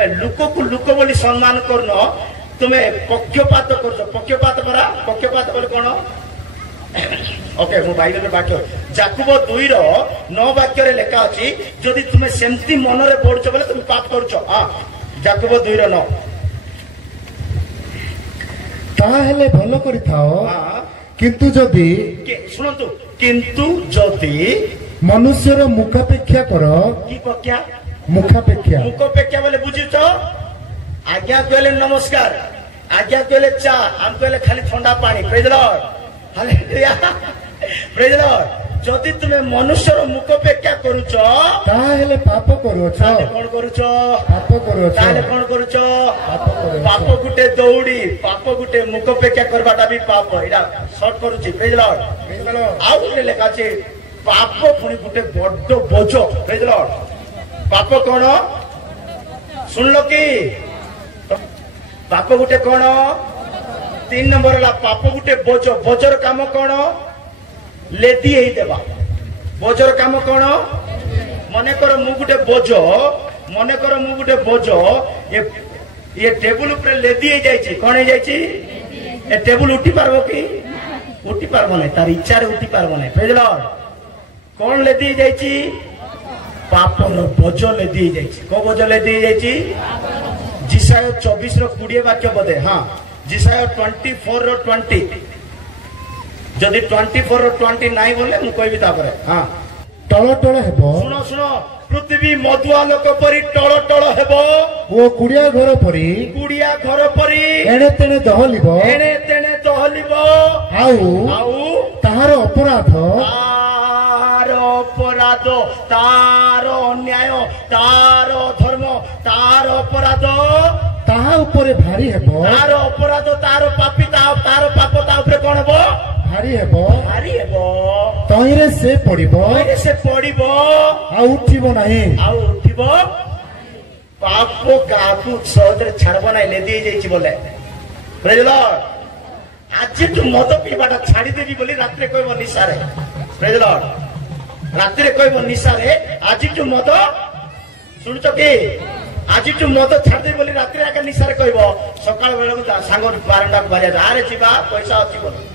तुम्हें लुक बोली सम्मान करन तुम्हें पक्षपात कर पक्षपात परा पक्षपात बोले कौन ओके मु बाइबल वाक्य जाकुब 2:9 वाक्य रे लेखा अछि जदि तुम्हें सेमती मन रे पढुछ बोले तुम पाप करूछ हां जाकुब 2:9 ताहेले भलो करिथाओ किंतु जदि सुनंतु किंतु जदि मनुष्यर मुखापेक्षा कर की पक्या मुखापेक्षा बोले बुझिछ आज्ञा कहले नमस्कार आज्ञा कहले चा हम कहले खाली ठंडा पानी praise Lord hallelujah praise Lord जदि तुम्हें मनुष्यर मुखापेक्षा करूछ ताहेले पाप करूछ कोन करूछ पाप करूछ ताले कोन करूछ पाप करूछ पाप गुटे दौड़ी पाप गुटे मुखापेक्षा करबाटा भी पाप एटा शॉर्ट करूछि प्रेज लॉर्ड आउ गुटे लेखा छै पाप पुणी गुटे बड्ड बोझ प्रेज लॉर्ड पाप कोन सुन लो कि पाप गुटे कोन 3 नंबर ला पाप गुटे बोझ बोझर काम कोन लेती ही देवा बोझर काम कोन मने कर मु गुटे बोझ मने कर मु गुटे बोझ ये टेबल ऊपर लेदी ही जाईची कोन ही जाईची ए टेबल उठी पारबो कि उठी पारबो नै तार इच्छा रे उठी पारबो नै प्रेज लॉर्ड कोन लेदी ही जाईची पापर बोझ लेदी ही जाईची को बोझ लेदी ही जाईची जिसाय 24 रो 20 वाक्य बदे हां जिसाय 24 रो 20 जदि 24 रो 20 नाही बोले मु कहबी तापर हां टळ हेबो सुनो सुनो पृथ्वी मधुआ लोक परी टळ हेबो ओ कुडिया घर परी एणे तेणे दहलिबो आउ ताहार अपराध तार अन्याय तार धर्म तार अपराध ताहा ऊपर भारी हेबो तार अपराध तार पापी तार पाप ता ऊपर कोन हेबो भारी हेबो तहिरे से पड़िबो आ उठिबो नाही पाप काकू सहजरे छाड़बो नाही लेदी जाईची बोले प्रेज लॉर्ड आज तू मद पीबाटा छाड़ी देबी बोली रात्रे कहबो निसारे प्रेज लॉर्ड रात्रे कहबो निसारे आज तू मद सुनछ कि आज तू मद छाड़ दे बोली रात्रे आके निसारे कहबो सकाळ बेला को सांग बारंडा को बारिया आरे जीवा पैसा अछि बोली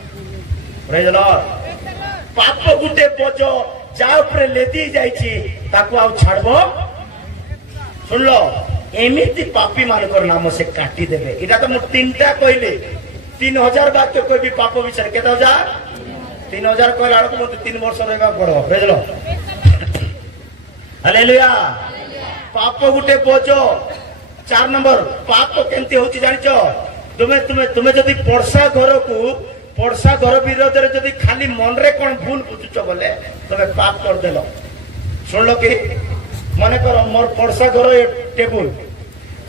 प्रेज लॉर्ड पाप गुटे बोझ जा ऊपर लेदी जाईची ताकू आ छाड़बो सुन लो एमिति पापी मानकर नाम से काटी देबे इटा तो मु तीनटा कहले 3000 वाक्य कोई भी पाप विचार केता जा 3000 कहला को मते 3 वर्ष रहबा पड़ो प्रेज लॉर्ड हालेलुया पाप गुटे बोझ 4 नंबर पाप केंती होची जानिचो तुमे जदी पड़सा घर विरोध रे जदी खाली मन रे कोन भूल बुझुचो बोले तबे पाप कर देलो सुन लो कि माने करो मोर पड़सा घर टेबुल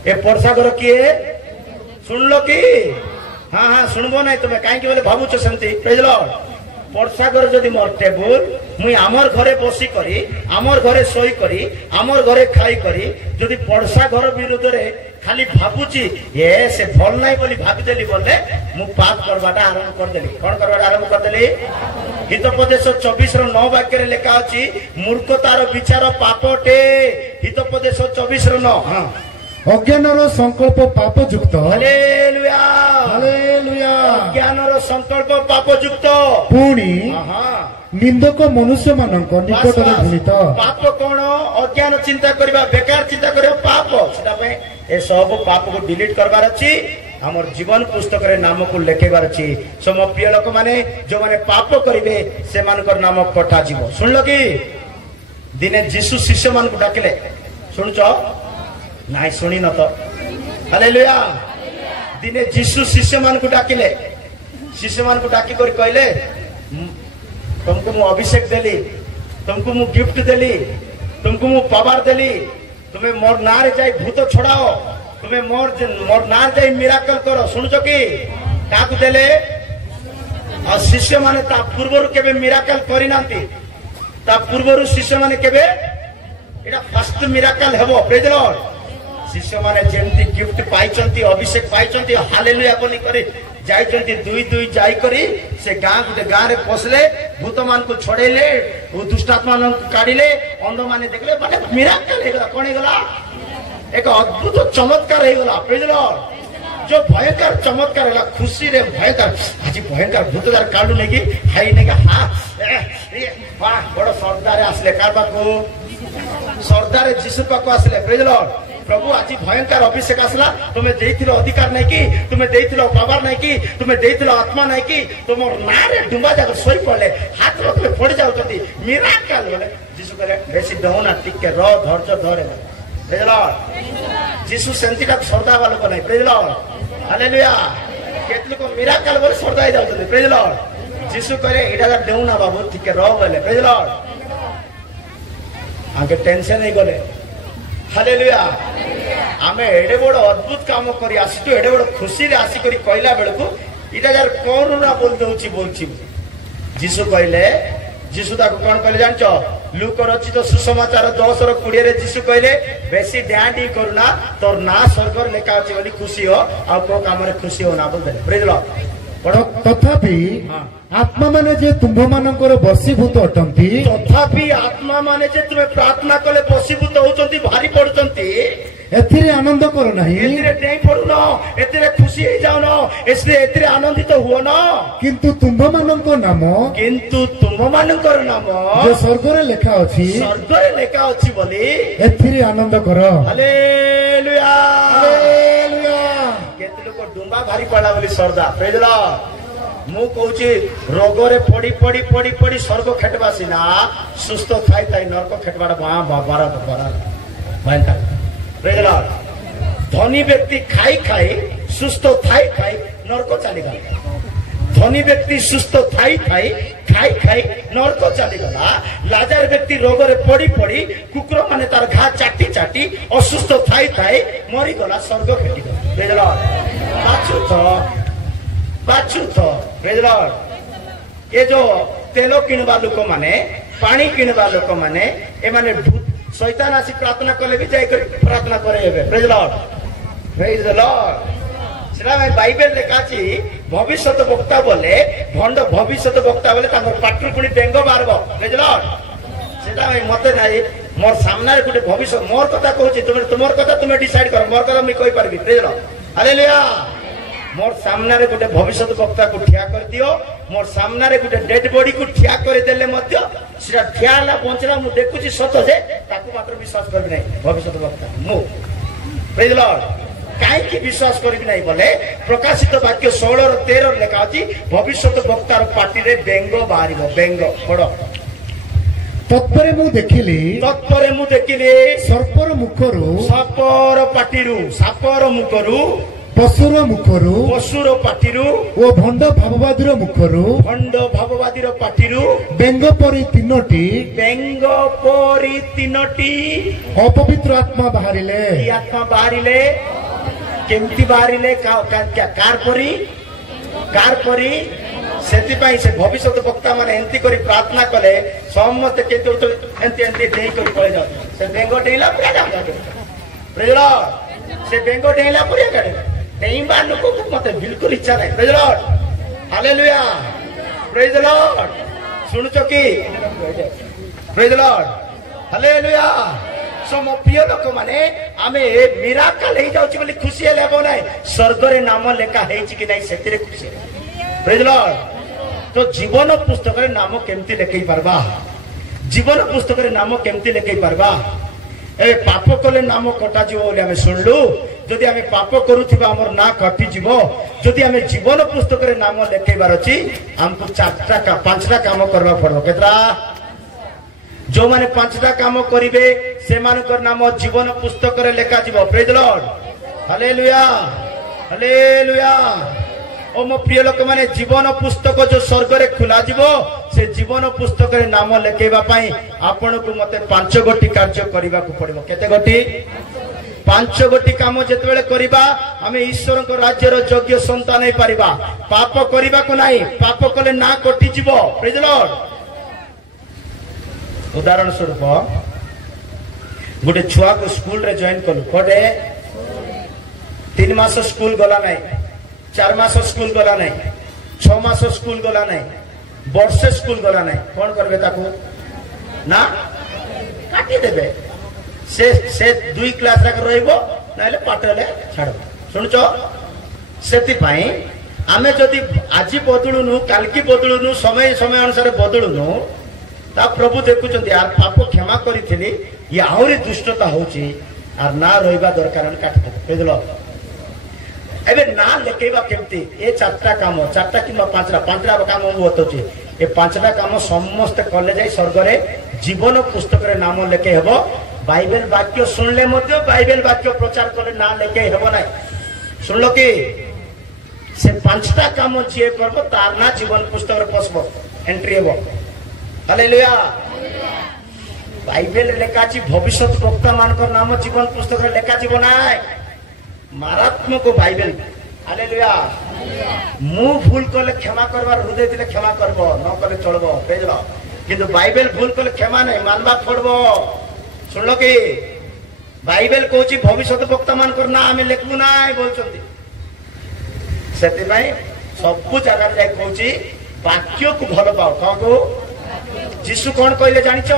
ए पड़सा घर किए सुन लो कि हां हां सुनबो नाही तबे काहे कि बोले भाबुचो सेंती प्रेज लॉर्ड पड़सा घर जदी मोर टेबुल मुई आमर घरे बसी करी आमर घरे सोई करी आमर घरे खाई करी जदी पड़सा घर विरोध रे खाली भाबुची ये से भल नाही बोली भाबी देली बोले मु पाप करबाटा आरंभ कर देली कोन करबाटा आरंभ कर देली हितोपदेश 24 रो 9 वाक्य रे लेखा अछि मूर्खतार विचार पापटे हितोपदेश 24 रो 9 हां अज्ञानर संकल्प पाप युक्त हालेलुया हालेलुया अज्ञानर संकल्प पाप युक्त पुणी निंदक मनुष्य मानक निकट रे घृणित पाप कोन अज्ञान चिंता करबा बेकार चिंता करबा पाप सेटा पे ए सब पाप को डिलीट करबार अछि हमर जीवन पुस्तक रे नाम को लेखेबार अछि सम प्रिय लोक माने जो माने पाप करिवे से मानकर नाम कटा जीवो सुनलो कि दिने यीशु शिष्य मान को डाकिले सुनछो नाही सुनी न तो हालेलुया दिने यीशु शिष्य मान को डाकिले शिष्य मान को डाकी कर कहले तुमको मु अभिषेक देली तुमको मु गिफ्ट देली तुमको मु पावर देली तुम्हें मोर नारे जाई भूत छोड़ाओ तुम्हें मोर नारे जाई मिराकल करो सुनछो कि काकू देले आ शिष्य माने ता पूर्वरु केबे मिराकल करि नांती ता पूर्वरु शिष्य माने केबे एटा फर्स्ट मिराकल हेबो प्रेज लॉर्ड शिष्य माने जेमती गिफ्ट पाइचंती अभिषेक पाइचंती हालेलुया बोली करे जाइचंती दुई जाई करी से गां रे पसले भूत मान को छोड़ेले वो दुष्टात्मा मान को काढिले अंध माने देखले माने मिराकल हेगला कोन हेगला एक अद्भुत चमत्कार हो गला प्रेज द लॉर्ड जो भयंकर चमत्कार है खुशी रे भयंकर आज भयंकर भूत द्वारा काढू नहीं कि हाई नहीं हाँ वाह बड़ सरदार आसले कार पाको सरदार जीशु पाको आसले प्रेज द लॉर्ड प्रभु आज भयंकर अभिषेक आसला तुम्हें देइथिलो अधिकार नहीं कि तुम्हें देइथिलो पावर नहीं कि तुम्हें देइथिलो आत्मा नहीं कि तुम ना रे डुंबा जाकर सोई पड़ले हाथ रखले पड़ जाउतती मिराकल बोले जीशु करे बेसी दौना टिके र धैर्य धरे प्रेज द लॉर्ड जीशु सेंतीटा सरदा वाला को नहीं प्रेज द लॉर्ड हालेलुया केतलो को मिराकल बोले सरदा जाउतती प्रेज द लॉर्ड जीशु करे एडा देउना बाबू टिके र बोले प्रेज द लॉर्ड आगे टेंशन नहीं गले हालेलुया आमे एडे बड़ अद्भुत काम करी आसी एडे बड़ खुशी रे आसी करी कहला बेल को इटा यार कोन ना बोल दउची बोलची जीशु कहले जीशु ताको कोन कहले जानचो लूक रचित सुसमाचार 10:20 रे जीशु कहले बेसी ध्यान करूना तोर ना स्वर्ग लेखा अछि बोली खुशी हो आ को काम रे खुशी हो ना बोल दे प्रेज लॉर्ड तथापि आत्मा माने जे तुम्भ मानकर बसीभूत अटंती तथापि आत्मा माने जे तुमे प्रार्थना कले बसीभूत होचंती भारी पड़चंती एथिरे आनंद करो नहीं एथिरे नहीं पड़ू न एथिरे खुशी हो जाओ न इसलिए एथिरे आनंदित हुओ न किंतु तुम्भ मानकर नाम किंतु तुम मानकर नाम जो स्वर्ग रे लेखा अछि स्वर्ग रे लेखा अछि बोली एथिरे आनंद करो हालेलुया हालेलुया केते लोक डुंबा भारी पड़ा बोली सरदा प्रेज द लॉर्ड मु कहूची रोग रे पड़ी पड़ी पड़ी पड़ी स्वर्ग खेटबा सिना सुस्त थाई थाई नरक खेटबाडा बारा भयंकर प्रेज द लॉर्ड धनी व्यक्ति खाई खाई सुस्त थाई थाई नरक चली गला धनी व्यक्ति सुस्त थाई थाई खाई खाई नरक चली गला लाजार व्यक्ति रोग रे पड़ी पड़ी कुकुर माने तार घा चाटी चाटी असुस्त थाई थाई मरी गला स्वर्ग खेटी गला प्रेज द लॉर्ड बाचु तो प्रेज द लॉर्ड ये जो तेलो किनबा लोक माने पानी किनबा लोक माने ए माने शैतान आसी प्रार्थना कले भी जाय कर प्रार्थना करे हेबे प्रेज द लॉर्ड सेला में बाइबल लेखा छी भविष्यत वक्ता बोले भंड भविष्यत वक्ता बोले तांगर पाटरु पुनी बेंगो मारबो प्रेज द लॉर्ड सेला में मते नाही मोर सामने गुटे भविष्य मोर कथा कहूची तुमर कथा तुमे डिसाइड कर मोर कथा मैं कहि परबी प्रेज द लॉर्ड हालेलुया मोर सामने रे गुटे भविष्यत वक्ता को ठिया कर दियो मोर सामने रे गुटे डेड बॉडी को ठिया कर देले मध्य सिरा ठियाला पहुंचला मु देखुची सत जे ताकू मात्र विश्वास करबी नै भविष्यत वक्ता मु प्रेज द लॉर्ड काई की विश्वास करबी नै बोले प्रकाशित वाक्य 16:13 लेखा अछि भविष्यत वक्तार पार्टी रे बेंगो बारिबो बेंगो पड़ो तत्परे मु देखिली सर्पर मुखरु सापर पाटिरु सापर मुखरु पशुर मुखरु पशुर पाटिरु ओ भंड भाववादीर पाटिरु बेंग परी तीनोटी अपवित्र आत्मा बाहरिले केमती बाहरिले कार परी सेति पाई से भविष्यत वक्ता माने एंती करी प्रार्थना कले समस्त केते एंती एंती देई करी पळे जाउ से बेंगो डेला पूरा जाउ प्रेज द लॉर्ड से बेंगो डेला पूरा करे नहीं बार लोगों को मत बिल्कुल इच्छा नहीं praise the Lord hallelujah praise the Lord सुन चकी प्रेज द लॉर्ड हालेलुया सम प्रिय लोक माने आमे मिराकल हे जाउची बोली खुशी लेबो नाही स्वर्ग रे नाम लेखा हेची कि नाही सेतिरे खुशी प्रेज द लॉर्ड तो जीवन पुस्तक रे नाम केमती लेखै परबा जीवन पुस्तक रे नाम केमती लेखै परबा ए पाप कले नाम कटा जीव बोली आमे सुनलु जदि आमे पाप करूथिबा हमर ना कटि जीव जदि आमे जीवन पुस्तक रे नाम लेखैबार अछि हमको 5टा काम करबा पड़ो केतरा जो माने 5टा काम करिवे से मानकर नाम जीवन पुस्तक रे लेखा जीव praise the Lord hallelujah hallelujah ओ मो प्रिय लोक माने जीवन पुस्तक जो स्वर्ग रे खुला जीवो से जीवन पुस्तक रे नाम लेखेबा पई आपण को मते 5 गोटी कार्य करिबा को पड़िबो केते गोटी 5 गोटी काम जेते बेले करिबा हमें ईश्वर को राज्य रो योग्य संतान नै परिबा पाप करिबा को नाही पाप कले ना कटि जीवो प्रेज द लॉर्ड उदाहरण स्वरूप गोटे छुआ को स्कूल रे जॉइन कलु कोडे 3 मास स्कूल गला नाही 4 मास स्कूल गला नहीं 6 मास स्कूल गला नहीं वर्षे स्कूल गला नहीं कौन करबे ताकू ना काटी देबे से 2 क्लास तक रहिबो नाले पाठले छाड़ सुनछ सेति पई आमे जदि आज बदलुनु काल की बदलुनु समय समय अनुसार बदलुनु ता प्रभु देखुचंदी यार पाप क्षमा करिथिली ये आउरी दुष्टता होची आर ना रहिबा दरकार काट बुझलो एबे ना लेकेबा केमती ए 4टा काम 4टा किंबा 5टा काम बहुत होची ए 5टा काम समस्त कले जाई स्वर्ग रे जीवन पुस्तक रे नाम लेके हेबो बाइबल वाक्य सुनले मध्य बाइबल वाक्य प्रचार करे ना लेके हेबो नै सुनलो कि से 5टा काम जे करबो तार ना जीवन पुस्तक रे पसबो एंट्री हेबो हालेलुया बाइबल लेखाची भविष्य वक्ता मानकर नाम जीवन पुस्तक रे लेखा जीव नाय मारात्मक बाइबल हालेलुया मु भूल कले क्षमा करबार हृदय दिले क्षमा करबो न कले चलबो बेजलो किंतु बाइबल भूल कले क्षमा नै मानबा पड़बो सुनलो कि बाइबल कहूची भविष्य वक्ता मानकर ना आमे लेखबु नाय बोलचंदी सेति भाई सब जगह जाय कहूची वाक्य को भलो पाओ कहू जीशु कौन कहले जानिछ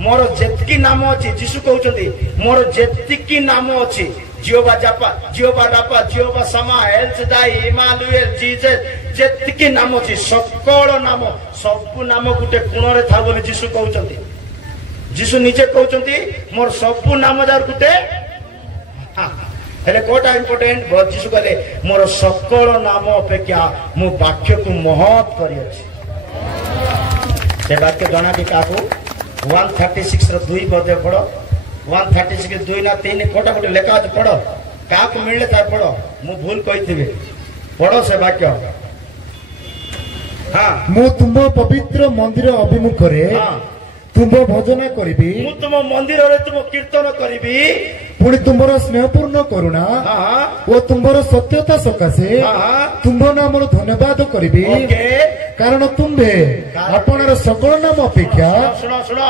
मोर जेतकी नाम अछि जीशु कहउचंदी मोर जेतकी नाम अछि जियोबा जापा जियोबा रापा जियोबा समा एल सदाई इमानुएल जीसस जेतकी नाम अछि सकल नाम सब नाम गुटे गुण रे था बोली जीशु कहउचंदी जीशु निजे कहउचंदी मोर सब नाम जार गुटे हां हेले कोटा इंपोर्टेंट बहुत जीशु कहले मोर सकल नाम अपेक्षा मु वाक्य को महत करी अछि से वाक्य जना भी काकू 136 रो 2 बदे पढ़ो 136 2 ना 3 कोटा कोटे लेखा है पढ़ो काकू मिलले ता पढ़ो मु भूल कहिथिबे पढ़ो से वाक्य हां मु तुम पवित्र मंदिर अभिमुख रे हां तुम भजन करिबी मु तुम मंदिर रे तुम कीर्तन करिबी पुणी तुमरो स्नेहपूर्ण करुणा हां ओ तुमरो सत्यता सकासे हां तुम नाम धन्यवाद करिबी ओके कारण तुम्बे आपनर सकल नाम अपेक्षा सुनो सुनो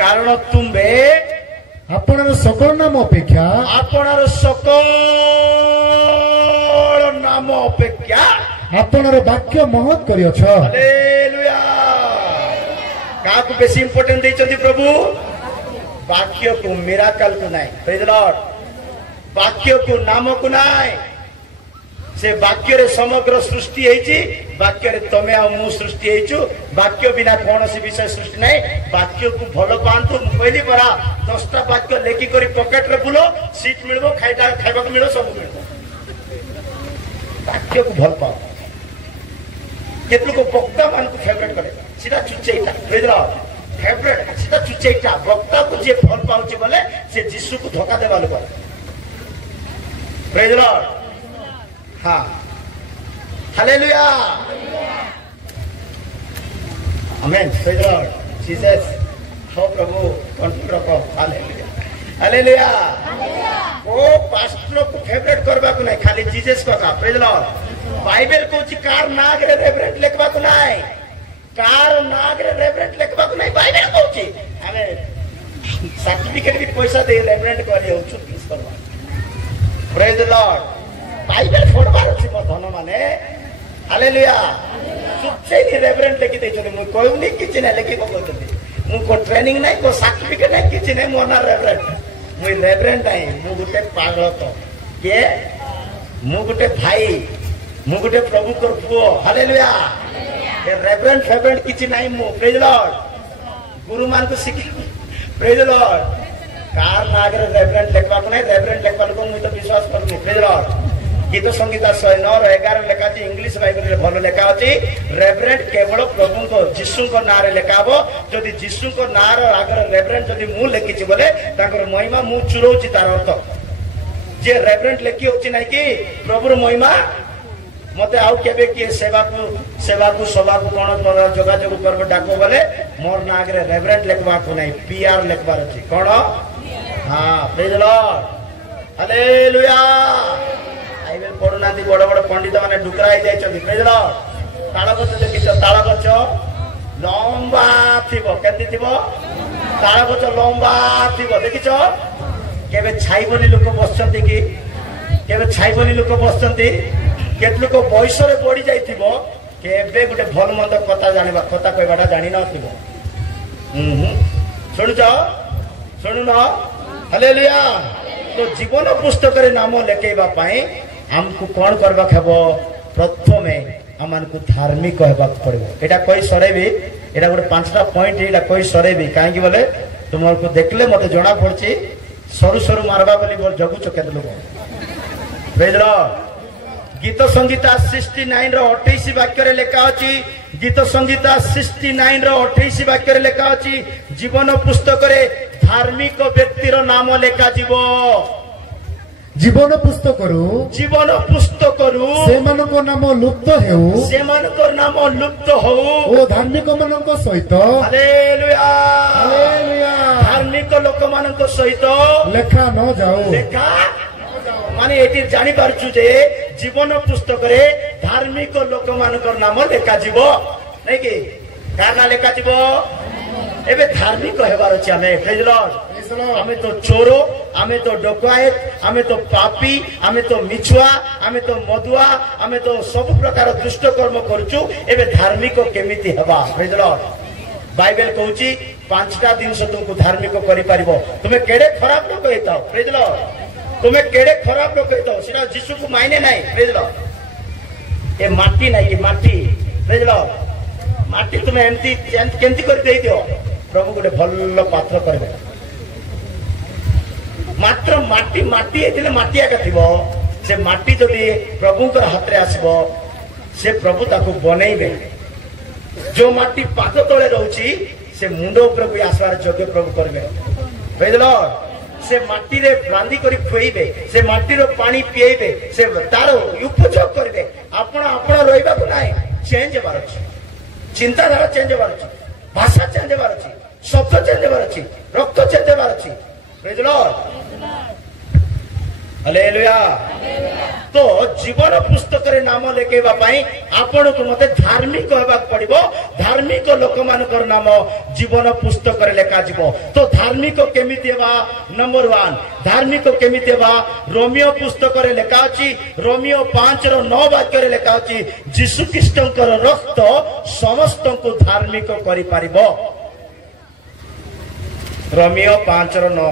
कारण तुम्बे आपनर सकल नाम अपेक्षा आपनर सकल नाम अपेक्षा आपनर वाक्य महत करियछ हालेलुया काकू बेसी इंपोर्टेंट देचंदी प्रभु वाक्य को मिराकल को नाही प्रेज लॉर्ड वाक्य को नाम को नाही से वाक्य रे समग्र सृष्टि हेची वाक्य रे तमे आ मु सृष्टि हेचु वाक्य बिना कोनोसी विषय सृष्टि नाही वाक्य को भलो पांतु पहली बरा 10टा वाक्य लेखि करी पॉकेट रे बुलो सीट मिलबो खाइबा को मिलो सब मिलबो वाक्य को भल पाओ केतलो को वक्ता मान को फेवरेट करे सीधा चुचेइटा प्रेज लॉर्ड फेवरेट सीधा चुचेइटा वक्ता को जे भल पाउची बोले से यीशु को धोखा देबा लोग प्रेज लॉर्ड हाँ hallelujah amen praise Lord Jesus हो प्रभु कंट्रोल रखो हालेलुया हालेलुया ओ पास्टर को फेवरेट करबा को नहीं खाली जीसस को का प्रेज लॉर्ड बाइबल को कार नाग रे रेवरेंट लिखबा को नहीं कार नाग रे रेवरेंट लिखबा को नहीं बाइबल को हमें सर्टिफिकेट भी पैसा दे रेवरेंट करी हो चुप करबा प्रेज लॉर्ड बाइबल फोड़बार अछि मो धन माने हालेलुया सुचे नि रेवरेंट लेखि दैछले मु कहउनी किछि नै लेखि बकौतली मु को ट्रेनिंग नै को सर्टिफिकेट नै किछि नै मो ना रेवरेंट मु रेवरेंट नै मु गुटे पागल तो के मु गुटे भाई मु गुटे प्रभु को पुओ हालेलुया ए रेवरेंट फेवरेंट किछि नै मु प्रेज लॉर्ड गुरु मान को सिख प्रेज लॉर्ड कार नागर रेवरेंट लेखबा को नै रेवरेंट लेखबा को मु तो विश्वास करनी प्रेज लॉर्ड गीत संगीता 109 और 11 लेखा छी इंग्लिश बाइबल रे भलो लेखा अछि रेवरेंट केवल प्रभु को यीशु को नाम रे लेखाबो जदि यीशु को नाम रे आगर रेवरेंट जदि मु लेखि छी बोले ताकर महिमा मु चुरौची तार अर्थ जे रेवरेंट लेखि होछि नै कि प्रभु रो महिमा मते आउ केबे कि सेवा को सभा को कोन जोगाजोग करबो डाको बोले मोर नाम रे रेवरेंट लेखबा को नै पीआर लेखबार अछि कोन हां प्रेज लॉर्ड हालेलुया बाइबल पढ़ुना बड़ बड़ पंडित माने डुकराई जाइछथि प्रेज लॉर्ड ताळ गछ देखिछ ताळ गछ लंबा थिबो केति थिबो ताळ गछ लंबा थिबो देखिछ केबे छाई बोली लोक बसचंती कि केबे छाई बोली लोक बसचंती केत लोक बयस रे पड़ी जाइथिबो केबे गुटे भल मंद कथा जानिबा कथा कहबाटा जानि न थिबो सुनुछ सुनुन हालेलुया। तो जीवन पुस्तक रे नाम लेखेबा पाए हमको कौन करबा हेबो प्रथमे हमनको धार्मिक हेबा पड़बो एटा कोई सरेबी एटा गोटे 5टा पॉइंट एटा कोई सरेबी काहे कि बोले तुमको देखले मते जणा पड़ची सरू सरू मारबा बोली बोल जगु चकेत लोग प्रेज लॉर्ड। गीत संगीता 69 रो 28 वाक्य रे लेखा अछि गीत संगीता 69 रो 28 वाक्य रे लेखा अछि जीवन पुस्तक रे धार्मिक व्यक्ति रो नाम लेखा जीवो जीवन पुस्तक से मानको नाम लुप्त हेउ ओ धार्मिक मानको सहित हालेलुया हालेलुया धार्मिक लोक मानको सहित लेखा न जाओ लेखा माने एटी जानि पारछु जे जीवन पुस्तक रे धार्मिक लोक मानकर नाम लेखा जीव नै कि काना लेखा जीव एबे धार्मिक हेबार अछि हमें प्रेज लॉर्ड हमें तो चोरो हमें तो डकैत हमें तो पापी हमें तो मिछुआ हमें तो मदुआ हमें तो सब प्रकार दुष्ट कर्म करछु एबे धार्मिक केमिति हेबा प्रेज लॉर्ड बाइबल कहूची 5टा दिन से तुमको धार्मिक करि पारिबो तुमे केडे खराब लोक हेताओ प्रेज लॉर्ड तुमे केडे खराब लोक हेताओ सिना यीशु को मायने नाही प्रेज लॉर्ड ए माटी नाही ये माटी प्रेज लॉर्ड माटी तुमे एमती केमती कर देई दियो प्रभु गोटे भल्ल पात्र करबे मात्र माटी माटी एतिले माटी आका थिबो से माटी जदि प्रभुकर हाथ रे आसीबो से प्रभु ताको बनेइबे जो माटी पाद तळे रहउची से मुंडो ऊपर को आसवार योग्य प्रभु करबे प्रेज लॉर्ड से माटी रे बांधी करी खुइबे से माटी रो पानी पिएबे से तारो उपयोग करबे आपण आपण रहइबा को नाही चेंज हेबार अछि चिंताधारा चेंज हेबार अछि भाषा चेंज हेबार अछि शब्द चेंज हेबार अछि रक्त चेंज हेबार अछि प्रेज लॉर्ड हालेलुया। तो जीवन पुस्तक रे नाम लेखेबा पई आपण को मते धार्मिक हेबा पड़िबो धार्मिक लोक मानकर नाम जीवन पुस्तक रे लेखा जिवो तो धार्मिक केमिति हेबा नंबर 1 धार्मिक केमिति हेबा रोमियो पुस्तक रे लेखा अछि रोमियो 5 रो 9 वाक्य रे लेखा अछि यीशु ख्रीष्टकर रक्त समस्त को धार्मिक करि पारिबो रोमियो 5 रो 9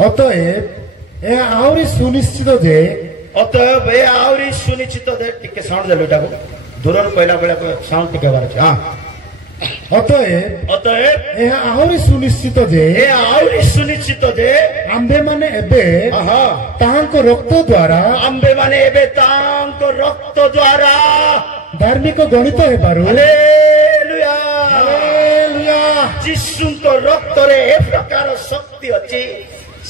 अतएव ए आउरी सुनिश्चित जे टिके साउंड देलु टाको दूरर पहिला बेला को साउंड टिके बार छ हां अतएव ए आउरी सुनिश्चित जे आंबे माने एबे तांको रक्त द्वारा धार्मिक गणित हेबारु हालेलुया हालेलुया यीशु को रक्त रे ए प्रकार शक्ति अछि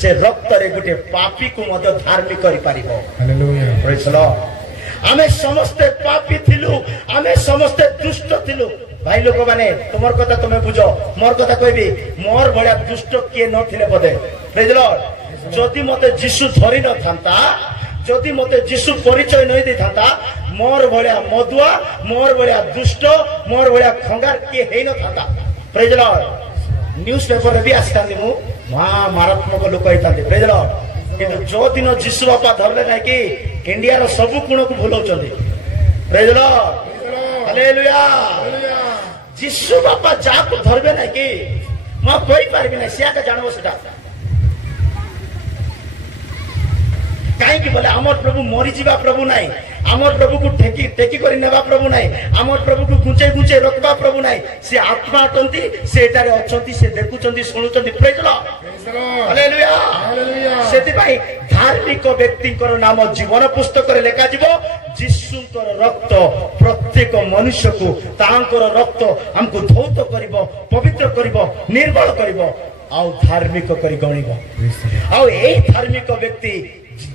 से रक्त रे गुटे पापी को मध्य धार्मिक करि पारिबो हालेलुया प्रेज लॉर्ड आमे समस्त पापी थिलु आमे समस्त दुष्ट थिलु भाई लोक माने तुमर कथा तुमे बुझो मोर कथा कहबी मोर बळिया दुष्ट के न थिले बदे प्रेज लॉर्ड जदि मते यीशु धरि न थांता जदि मते यीशु परिचय नै दे थांता मोर बळिया मदुआ मोर बळिया दुष्ट मोर बळिया खंगार के हेइ न थांता प्रेज लॉर्ड न्यूज पेपर रे भी आस्तांदी मु मारात्मक लोक होता प्रेज लॉर्ड किंतु जो दिन यीशु बापा धरले ना कि इंडिया रो सब गुण को भूलौचंदी प्रेज लॉर्ड हालेलुया यीशु बापा जा को धरबे ना कि म कोई पारबी ना सिया का जानबो सेटा काहे कि बोले हमर प्रभु मरि जीवा प्रभु नाही हमर प्रभु को टेकी टेकी करी नेबा प्रभु नाही हमर प्रभु को गुंचे गुंचे रखबा प्रभु नाही से आत्मा अटंती से एटारे अछंती से देखुचंती सुनुचंती प्रेज लॉर्ड हालेलुया हालेलुया सेति भाई धार्मिक व्यक्तिकर नाम जीवन पुस्तक रे लेखा जीवो यीशुकर रक्त प्रत्येक मनुष्य को तांकर रक्त हमको धौत करिवो पवित्र करिवो निर्मल करिवो आ धार्मिक करी गणिबो आ एई धार्मिक व्यक्ति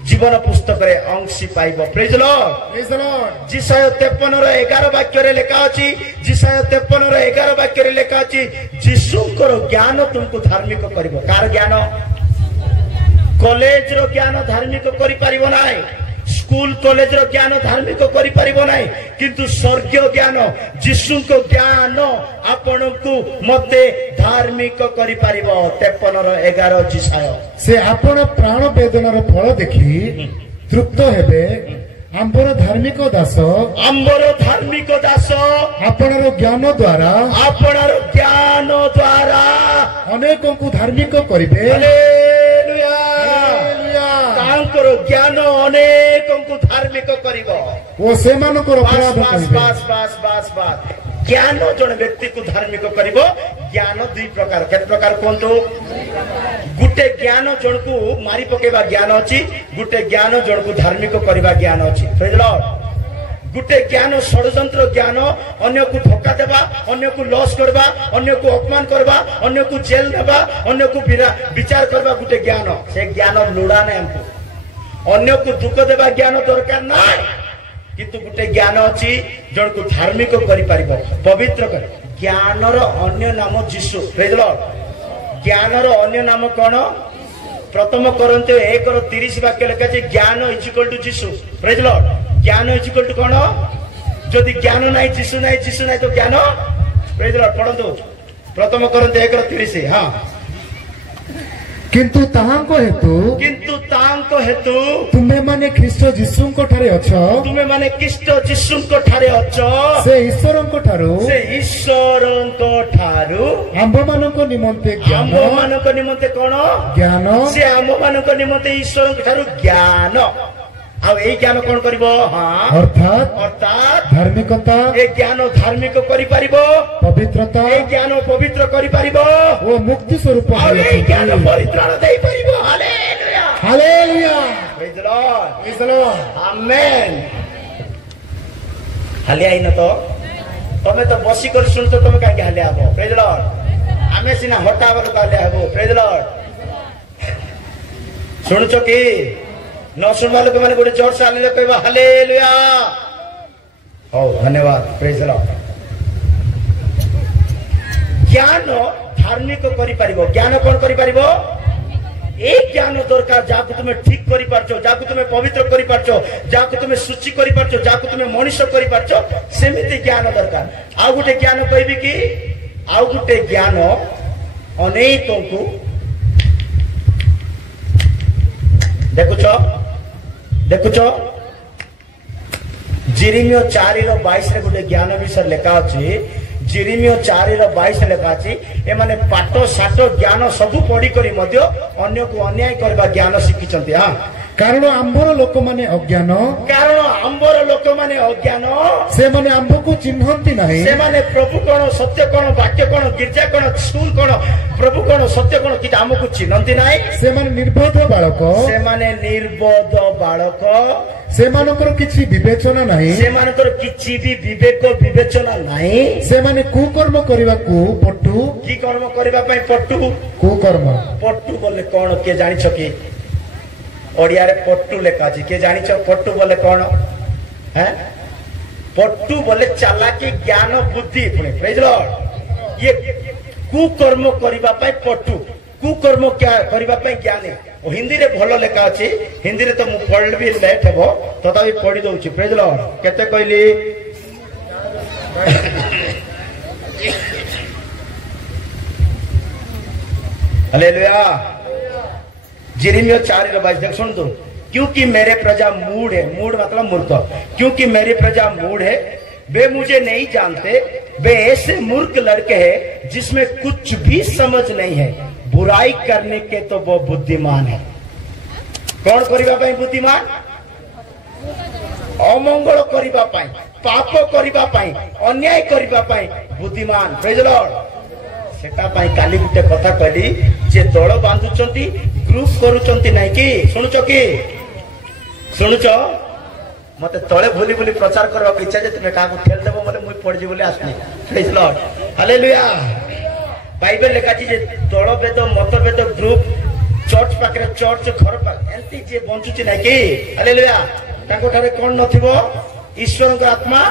जीवन पुस्तक रे अंशी पाइबो प्रेज लॉर्ड जिसाय 53 रो 11 वाक्य रे लेखा अछि जिसाय 53 रो 11 वाक्य रे लेखा अछि यीशुकर ज्ञान तुमको धार्मिक करिवो कार ज्ञान कॉलेज रो ज्ञान धार्मिक करि पारिबो नाही स्कूल कॉलेज रो ज्ञान धार्मिक करि पारिबो नाही किंतु स्वर्गीय ज्ञान यीशुको ज्ञान आपनकु मते धार्मिक करि पारिबो 53 रो 11 जिसाय से आपण प्राण वेदनार फल देखि तृप्त हेबे आंबर धार्मिक दास आपणर ज्ञान द्वारा अनेक को धार्मिक करिबे हालेलुया ज्ञान अनेक को धार्मिक करिवो ओ सेमानकर अपराध बास बास बास बास बास ज्ञान जन व्यक्ति को धार्मिक करिवो ज्ञान दुई प्रकार केत प्रकार कोंतो गुटे ज्ञान जन को मारी पकेबा ज्ञान अछि गुटे ज्ञान जन को धार्मिक करिबा ज्ञान अछि प्रेज लॉर्ड गुटे ज्ञान षडयंत्र ज्ञान अन्य को धोखा देवा अन्य को लॉस करवा अन्य को अपमान करवा अन्य को जेल देवा अन्य को विचार करवा गुटे ज्ञान से ज्ञान लोड़ा नहीं हमको अन्य को दुख देवा ज्ञान दरकार नहीं किंतु गुटे ज्ञान अछि जन को धार्मिक करि परिबो पवित्र कर ज्ञान रो अन्य नाम जीसु प्रेज लॉर्ड ज्ञान रो अन्य नाम कोन प्रथम करन्ते 1:30 वाक्य लिखा छै ज्ञान इज इक्वल टू जीसु प्रेज लॉर्ड ज्ञान इज इक्वल टू कोन जदि ज्ञान नाही जीसु नाही तो ज्ञान प्रेज लॉर्ड पढंतु प्रथम करन्ते 1:30 हां किंतु ताहांको हेतु तुमे माने ख्रीष्ट जीसुंको ठारे अछो तुमे माने ख्रीष्ट जीसुंको ठारे अछो से ईश्वरंको ठारू आम्भ मानको निमंते कोन ज्ञान से आम्भ मानको निमंते ईश्वरंको ठारू ज्ञान आ ए ज्ञान कोन करिवो हां अर्थात धार्मिकता ए ज्ञान धार्मिक करि परिबो पवित्रता ए ज्ञान पवित्र करि परिबो ओ मुक्ति स्वरूप ए ज्ञान परित्राण देई परिबो hallelujah hallelujah praise the Lord amen हालिया इन तो तमे तो बसी कर सुन तो तमे काहे हालिया हबो प्रेज द लॉर्ड आमे सिना हटावर हालिया हबो प्रेज द लॉर्ड सुनछो की न सुनवा लोक माने गोटे जोर से हालेलुया कहबा हालेलुया हो धन्यवाद प्रेज द लॉर्ड ज्ञान धार्मिक करि परिबो ज्ञान कोन करि परिबो एक ज्ञान दरकार जाको तुमे ठीक करि परछो जाको तुमे पवित्र करि परछो जाको तुमे शुचि करि परछो जाको तुमे मनुष्य करि परछो सेमिति ज्ञान दरकार आ गुटे ज्ञान कहबी कि आ गुटे ज्ञान अनेकों को देखुछ जिरिमियो 4:22 रे गुटे ज्ञान विषय लेखा अछि जिरिमियो 4:22 लेखा अछि ए माने पाठ साठ ज्ञान सब पढ़ी करी मध्य अन्य को अन्याय करबा ज्ञान शिखिचंती हां कारण आंबर लोक माने अज्ञान से माने आंब को चिन्हंती नहीं से माने प्रभु कोन सत्य कोन वाक्य कोन गिरजा कोन स्कूल कोन प्रभु कोन सत्य कोन कि आम को चिन्हंती नहीं से माने निर्बोध बालक से मानकर किछि विवेचना नहीं से मानकर किछि भी विवेक विवेचना नहीं से माने कुकर्म करबा को पट्टू की कर्म करबा पई पट्टू कुकर्म पट्टू बोले कोन के जानि छ की ओडिया रे पट्टू लेखा अछि के जानि छ पट्टू बोले कोन हैं पट्टू बोले चालाकी ज्ञान बुद्धि पुणे प्रेज लॉर्ड ये कुकर्म करबा पई पट्टू कुकर्म क्या करबा पई ज्ञानी ओ हिंदी रे भलो लेखा अछि हिंदी रे तो मु पढ़ल भी लेट हेबो तथापि पढ़ी दउछि प्रेज लॉर्ड केते कहली हालेलुया जिरिमियो 4:22 देख सुन दो क्योंकि मेरे प्रजा मूढ़ है मूढ़ मतलब मूर्ख क्योंकि मेरी प्रजा मूढ़ है वे मुझे नहीं जानते वे ऐसे मूर्ख लड़के हैं जिसमें कुछ भी समझ नहीं है बुराई करने के तो वो बुद्धिमान है कौन करिबा पई बुद्धिमान अमंगल करिबा पई पाप करिबा पई अन्याय करिबा पई बुद्धिमान प्रेज लॉर्ड सेटा पई काली गुटे कथा कहली जे दळ बांधुचंती ग्रुप करूचंती नाही कि शुणुच मते तळे भूली भूली प्रचार करबा इच्छा जे तुमे काको ठेल देबो मले मुई पड़ जी बोले आसनी प्रेज लॉर्ड हालेलुया बाइबल लेखा जे दळ भेद मत भेद ग्रुप चर्च पाखरे चर्च घर पर एंती जे बंचुची नाही कि हालेलुया ताको ठारे कोन नथिबो ईश्वरक आत्मा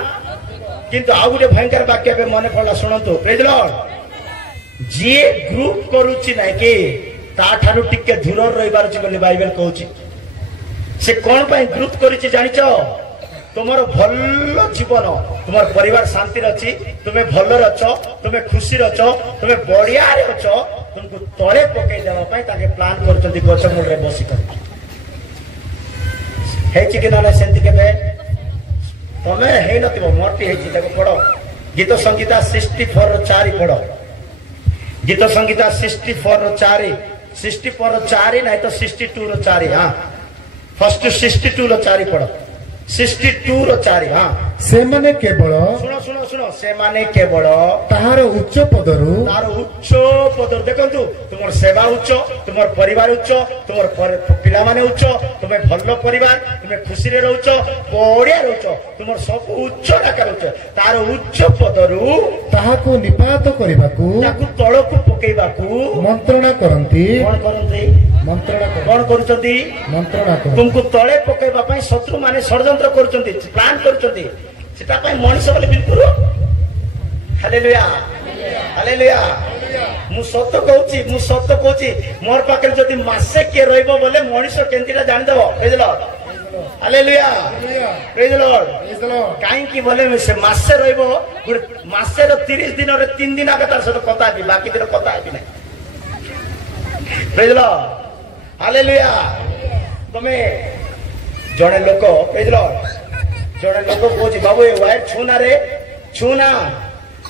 किंतु आ गुटे भयंकर वाक्य पे मने पडला सुनंतु प्रेज लॉर्ड जे ग्रुप करूची नाही कि ता ठारू टिके दूर रहिबार छि बोली बाइबल कहूची से कोन पई ग्रुप करिछि जानिचो तुमरो भल्लो जीवन तुमर परिवार शांति रछि तुमे भल्लो रछो तुमे खुशी रछो तुमे बढ़िया रे रछो तुमको तळे पके देबा पई ताके प्लान करचंती गछ मूल रे बसी कर हेछि कि ना सेंति केबे तमे हे नतिबो मोरटी हेछि ताको पढो गीत संगीता 64:4 पढो गीत संगीता 64:4 64:4 नहीं तो 62:4 हाँ फर्स्ट 62 रो 4 पढ़ 62 रो 4 हां से माने केवल सुनो सुनो सुनो से माने केवल ताहार उच्च पदरु तार उच्च पदर देखंतु तुमर सेवा उच्च तुमर परिवार उच्च तुमर पिला माने उच्च तुमे भल्लो परिवार तुमे खुशी रे रहउच बढिया रहउच तुमर सब उच्च आकार उच्च तार उच्च पदरु ताहाको निपात करिबाकू ताकू तळकू पकेइबाकू मंत्रणा करंती कोन करंती मंत्रणा कोन करूचंती मंत्रणा कर तुमको तळे पकेइबा पई शत्रु माने षडयंत्र करूचंती प्लान करूचंती सेटा पई मनुष्य बोले बिल्कुल हालेलुया हालेलुया मु सत्य कहूची मोर पाखे जदि मासे के रहइबो बोले मनुष्य केंतिटा जानि देबो praise Lord hallelujah praise Lord काई की बोले से मासे रहइबो मासे रो 30 दिन रे 3 दिन आगे तार सहित कथा भी बाकी दिन कथा भी नहीं प्रेज लॉर्ड हालेलुया तमे जणे लोक प्रेज लॉर्ड जड़े लोक कहे बाबू ये वायर छूना रे छूना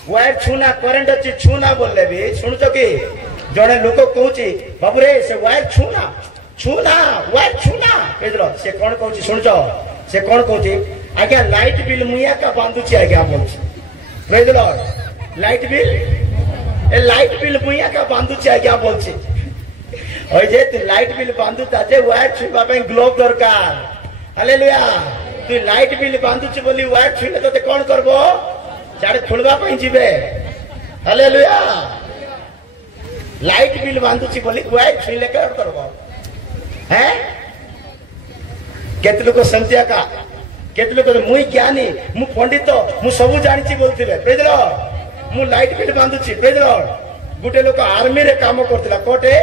वायर छूना करेंट अच्छी छूना बोले भी शुणुच कि जड़े लोक कहे बाबू रे से वायर छूना छूना वायर छूना बुझल से कौन कहे शुणुच से कौन कहे आज्ञा लाइट बिल मुया का बांधुची आज्ञा बोल बुझल लाइट बिल मुया का बांधुची आज्ञा बोल जे तू लाइट बिल बांधुता जे वायर छुवा ग्लोव दरकार हालेलुया तू लाइट बिल बांधुची बोली वायर छुले तो कौन करबो चाड़े खोलवा पई जीवे हालेलुया लाइट बिल बांधुची बोली वायर छुले कर करबो हैं केत लोक संत्या का केत लोक मुई ज्ञानी मु पंडित मु सब जानिची बोलथिबे प्रेज लॉर्ड मु लाइट बिल बांधुची प्रेज लॉर्ड गुटे लोक आर्मी रे काम करथिला कोटे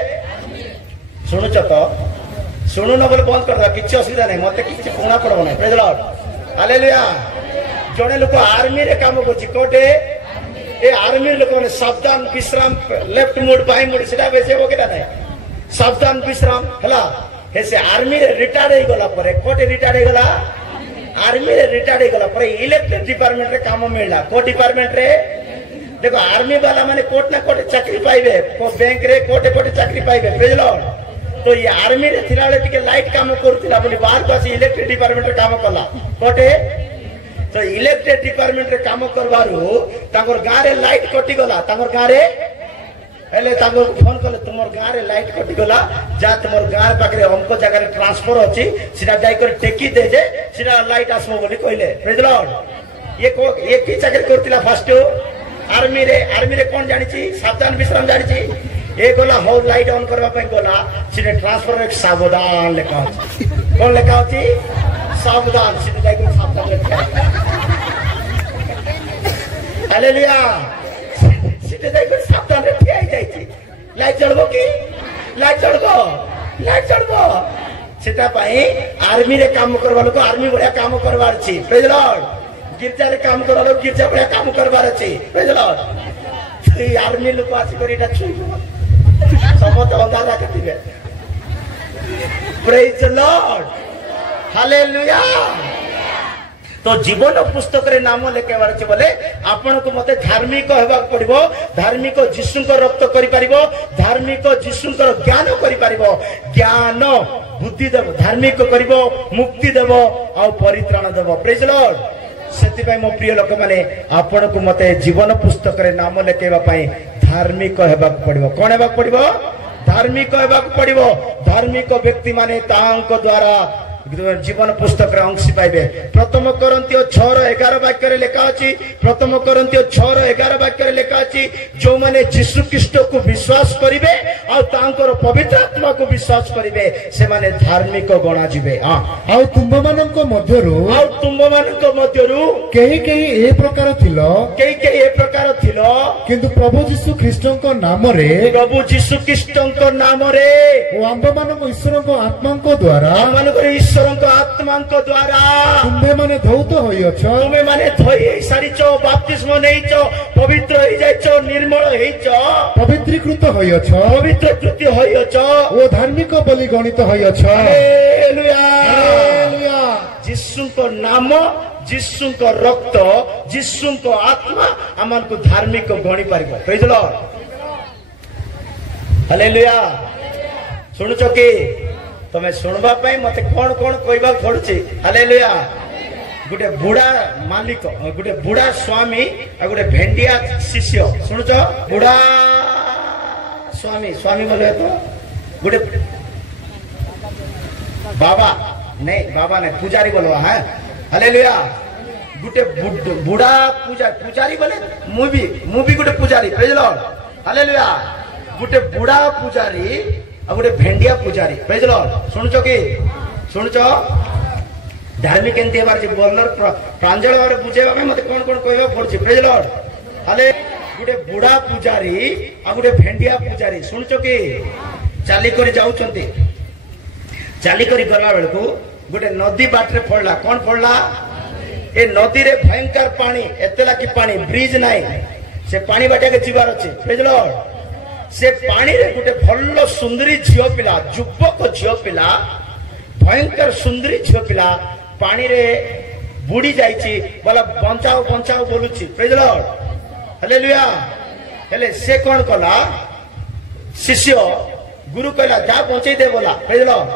सुनुच तो सुनु न बोले बंद कर किसी असुविधा नहीं मत किसी पुणा पड़ब ना प्रेज लॉर्ड हालेलुया जड़े लोक आर्मी रे काम करछि कोटे ए आर्मी लोक माने सावधान विश्राम लेफ्ट मोड बाई मोड सेटा बेसे हो केटा नहीं सावधान विश्राम हला हे से आर्मी रे रिटायर्ड हे गला परे कोटे रिटायर्ड हे गला आर्मी रे रिटायर्ड हे गला परे इलेक्ट्रिक डिपार्टमेंट रे काम मिलला को डिपार्टमेंट रे देखो आर्मी वाला माने कोट ना कोटे चाकरी पाइबे को बैंक रे कोटे कोटे चाकरी पाइबे प्रेज लॉर्ड तो ये आर्मी रे थिला बेले टिके लाइट काम करथिला बोली बाहर को आसी इलेक्ट्रिक डिपार्टमेंट रे काम कला कोटे तो इलेक्ट्रिक डिपार्टमेंट रे काम करबारु तांगर गां रे लाइट कटि गला तांगर गां रे हेले तांगर फोन करले तुमर गां रे लाइट कटि गला जा तुमर गां पाखरे हमको जगह रे ट्रांसफर अछि सिरा जाई कर टेकी दे जे सिरा लाइट आसबो बोली कहले प्रेज लॉर्ड ये की चाकरी करथिला फर्स्ट आर्मी रे कोन जानि छी सावधान विश्राम जानि छी ए गोला हो लाइट ऑन करबा पे गोला सिने ट्रांसफर एक सावधान लिखा अछि कोन लिखा अछि सावधान सिने जाई को सावधान लिखा हालेलुया सिने जाई को सावधान रे ठिया जाई छी लाइट जळबो की लाइट जळबो सेटा पई आर्मी रे काम करबा लोक आर्मी बढिया काम करबार छी प्रेज लॉर्ड गिरजा रे काम करबा लोक गिरजा बढिया काम करबार छी प्रेज लॉर्ड ए आर्मी लोक आसी करिटा छुइबो समस्त अंधारा कटिबे प्रेज द लॉर्ड हालेलुया तो जीवन पुस्तक रे नाम लेखेबार अछि बोले आपण को मते धार्मिक हेबा पड़िबो धार्मिक यीशु को रक्त करि परिबो धार्मिक यीशु को ज्ञान करि परिबो ज्ञान बुद्धि देबो धार्मिक करिबो मुक्ति देबो आ परित्राण देबो प्रेज द लॉर्ड सेति पय मो प्रिय लोक माने आपण को मते जीवन पुस्तक रे नाम लेखेबा पय धार्मिक हेबा पड़िबो कोन हेबा पड़िबो धार्मिक हेबा पड़िबो धार्मिक व्यक्ति माने तांक द्वारा जीवन पुस्तक रे अंश पाइबे प्रथम कोरिन्थियो 6:11 वाक्य रे लिखा अछि प्रथम कोरिन्थियो 6:11 वाक्य रे लिखा अछि जो माने यीशु ख्रीष्ट को विश्वास करिवे आ तांकर पवित्र आत्मा को विश्वास करिवे से माने धार्मिक गणा जिवे हां आ तुम मानक मध्यरु केही ए प्रकार थिलो किंतु प्रभु यीशु ख्रीष्ट को नाम रे ओ आंब मानक ईश्वर को आत्मा को द्वारा ईश्वर को आत्मा को द्वारा तुम्हें माने धौत होइछ तुम्हें माने धोई सारिचो बपतिस्म नेइचो पवित्र होई जाइचो निर्मल होइच पवित्रीकृत होइछ पवित्रकृत होइछ ओ धार्मिक बलि गणित होइछ हालेलुया हालेलुया यीशु को नाम यीशु को रक्त यीशु को आत्मा अमन को धार्मिक गणी पारिबो प्रेज द लॉर्ड हालेलुया सुनुचो कि तुम्हें सुनवा मत कौन कौन कहवा पड़ुची हालेलुया गोटे बुढ़ा मालिक गोटे बुढ़ा स्वामी और गोटे भेंडिया शिष्य शुणुच बुढ़ा स्वामी स्वामी बोले तो गोटे बाबा नहीं पुजारी बोलवा है हालेलुया गोटे बुढ़ा पुजारी बोले मु भी गोटे पुजारी प्रेज लॉर्ड हालेलुया गोटे बुढ़ा पुजारी और गोटे भेंडिया पुजारी प्रेज लॉर्ड शुणुच धार्मिक एंती बार जे बोलर प्रांजल भाव बुझेबा मते कोन कोन कहबा पड़छि प्रेज लॉर्ड हाले गोटे बुढ़ा पुजारी आ गोटे भेंडिया पुजारी सुनछो कि चाली करी जाउछंती चाली करी गला बेलकू गोटे नदी बाटरे पड़ला कोन पड़ला ए नदी रे भयंकर पानी एतेला की पानी ब्रिज नाही से पानी बाटे के जीवार अछि प्रेज लॉर्ड से पानी रे गोटे भल्लो सुंदरी झियो पिला युवक झियो पिला भयंकर सुंदरी झियो पिला पानी रे बुड़ी जाइछि बोला बंचाओ बंचाओ बोलुछि प्रेज लॉर्ड हालेलुया हेले से कोन कला शिष्य गुरु कहला जा बंचै दे बोला प्रेज लॉर्ड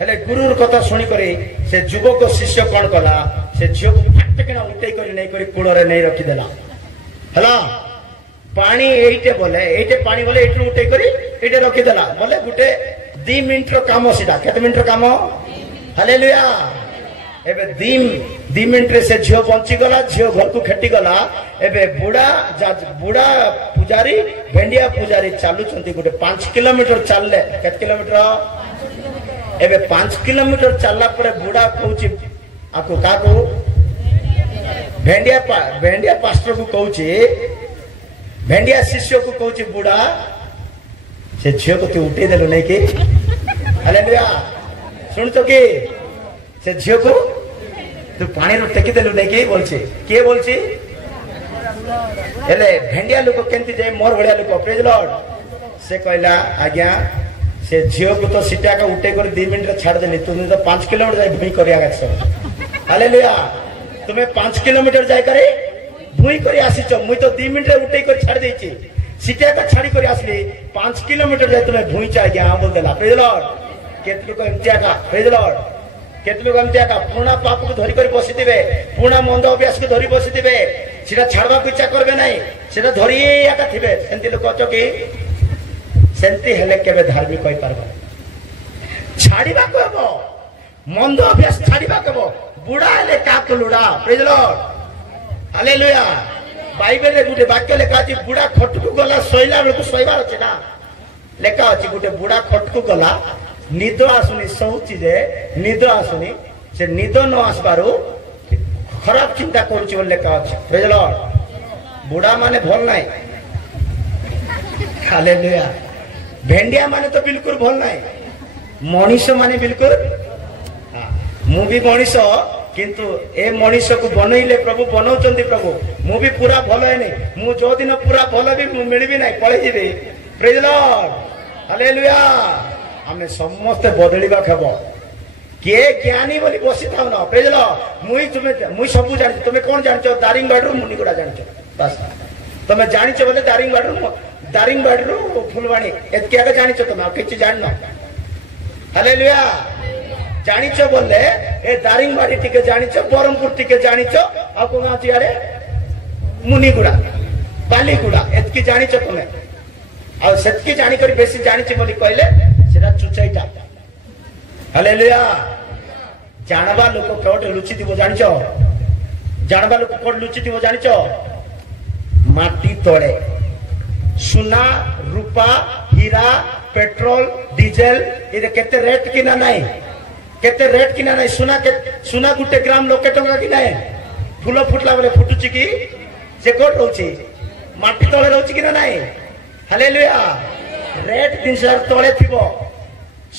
हेले गुरुर कथा सुनी करे से युवक शिष्य कोन कला से झियो फटकना उठै करी नै करी कुड़ रे नै रखि देला हला पानी एइटे पानी बोले एटू उठै करी एटे रखि देला बोले गुटे 2 मिनिट रो काम सीधा केते मिनिट रो काम हालेलुया एबे 2 मिनिट रे से झियो बंची गला झियो घर को खेटी गला एबे बुढ़ा पुजारी भेंडिया पुजारी चालू छंती गुटे 5 किलोमीटर चलले केते किलोमीटर एबे 5 किलोमीटर चलला परे बुढ़ा कहूची आको काको भेंडिया पास्टर को कहूची भेंडिया शिष्य को कहूची बुढ़ा से झियो को तू उठे देलो नहीं कि हालेलुया सुन तो कि से झियो को तू पानी रो टेकी देलु नहीं कि बोलछे के बोलछे एले भेंडिया लोक केंती जे मोर भड़िया लोक प्रेज लॉर्ड से कहला आज्ञा से झियो को तो सिटा का उठे कर 2 मिनिट रे छाड़ देली तुम तो 5 किलोमीटर जाई भूई करिया गछ हालेलुया तुम्हें 5 किलोमीटर जाई करे भूई करी आसीच मुई तो 2 मिनिट रे उठे कर छाड़ देछि सिटा का छाड़ी करी आसली 5 किलोमीटर जाई तुम्हें भूई चा गया बोल देला प्रेज लॉर्ड केतलो को एमतिया का प्रेज लॉर्ड केतलो को एमतिया का पुणा पाप को धरि करी बसी दिबे पुणा मंद अभ्यास को धरि बसी दिबे सिटा छाड़वा को इच्छा करबे नाही सिटा धरि आका थिबे सेंती लोक अछ कि सेंती हेले केबे धार्मिक होई परबो छाड़ीबा कहबो मंद अभ्यास छाड़ीबा कहबो बुढ़ा हेले काक लुडा प्रेज लॉर्ड हालेलुया बाइबल रे गुटे वाक्य लेखा अछि बुढ़ा खटकू गला सोइला बेलकू सोइबार अछि ना लेखा अछि गुटे बुढ़ा खटकू गला निद आसुनी सोची जे निद आसुनी से निद न आसबारु खराब चिंता करूची बोल लेखा अछि प्रेज लॉर्ड बुढ़ा माने भल नाही हालेलुया भेंडिया माने तो बिल्कुल भल नाही मनीष माने बिल्कुल मु भी मनीष किंतु ए मनीष को बनइले प्रभु बनाउचंती प्रभु मु भी पूरा भल है नहीं मु जो दिन पूरा भल भी मिल भी नहीं पळे जिबे प्रेज लॉर्ड हालेलुया हमें समस्त बदलिबा खबो के ज्ञानी बोली बसी थाउ ना प्रेज लॉर्ड मुई सब जानि तुमे कोन जानिचो दारिंगबाड़ रो मुनिगुडा जानिचो बस तुमे जानिचो बोले दारिंगबाड़ रो फुलवाणी एतके आगे जानिचो तुमे किछि जाननो हालेलुया जानिचो बोले ए दारिंगबाड़ी टिके जानिचो बरमपुर टिके जानिचो आ को गांची आरे मुनिगुडा बालीगुडा एतकी जानिचो तुमे आ सेतकी जानि करी बेसी जानिचो बोली कहले सेटा चुचाईटा हालेलुया जानबा लोक कोट लुचि दिबो जानिचो जानबा लोक कोट लुचि दिबो जानिचो माटी तळे सोना रूपा हीरा पेट्रोल डीजल इदे केते रेट किना नाही केते रेट किना नाही सोना गुटे ग्राम लोके टंका कि नाही फूल फुटला बेले फुटुची कि से कोट रहउची माटी तळे रहउची कि नाही हालेलुया रेट 300 तळे थिबो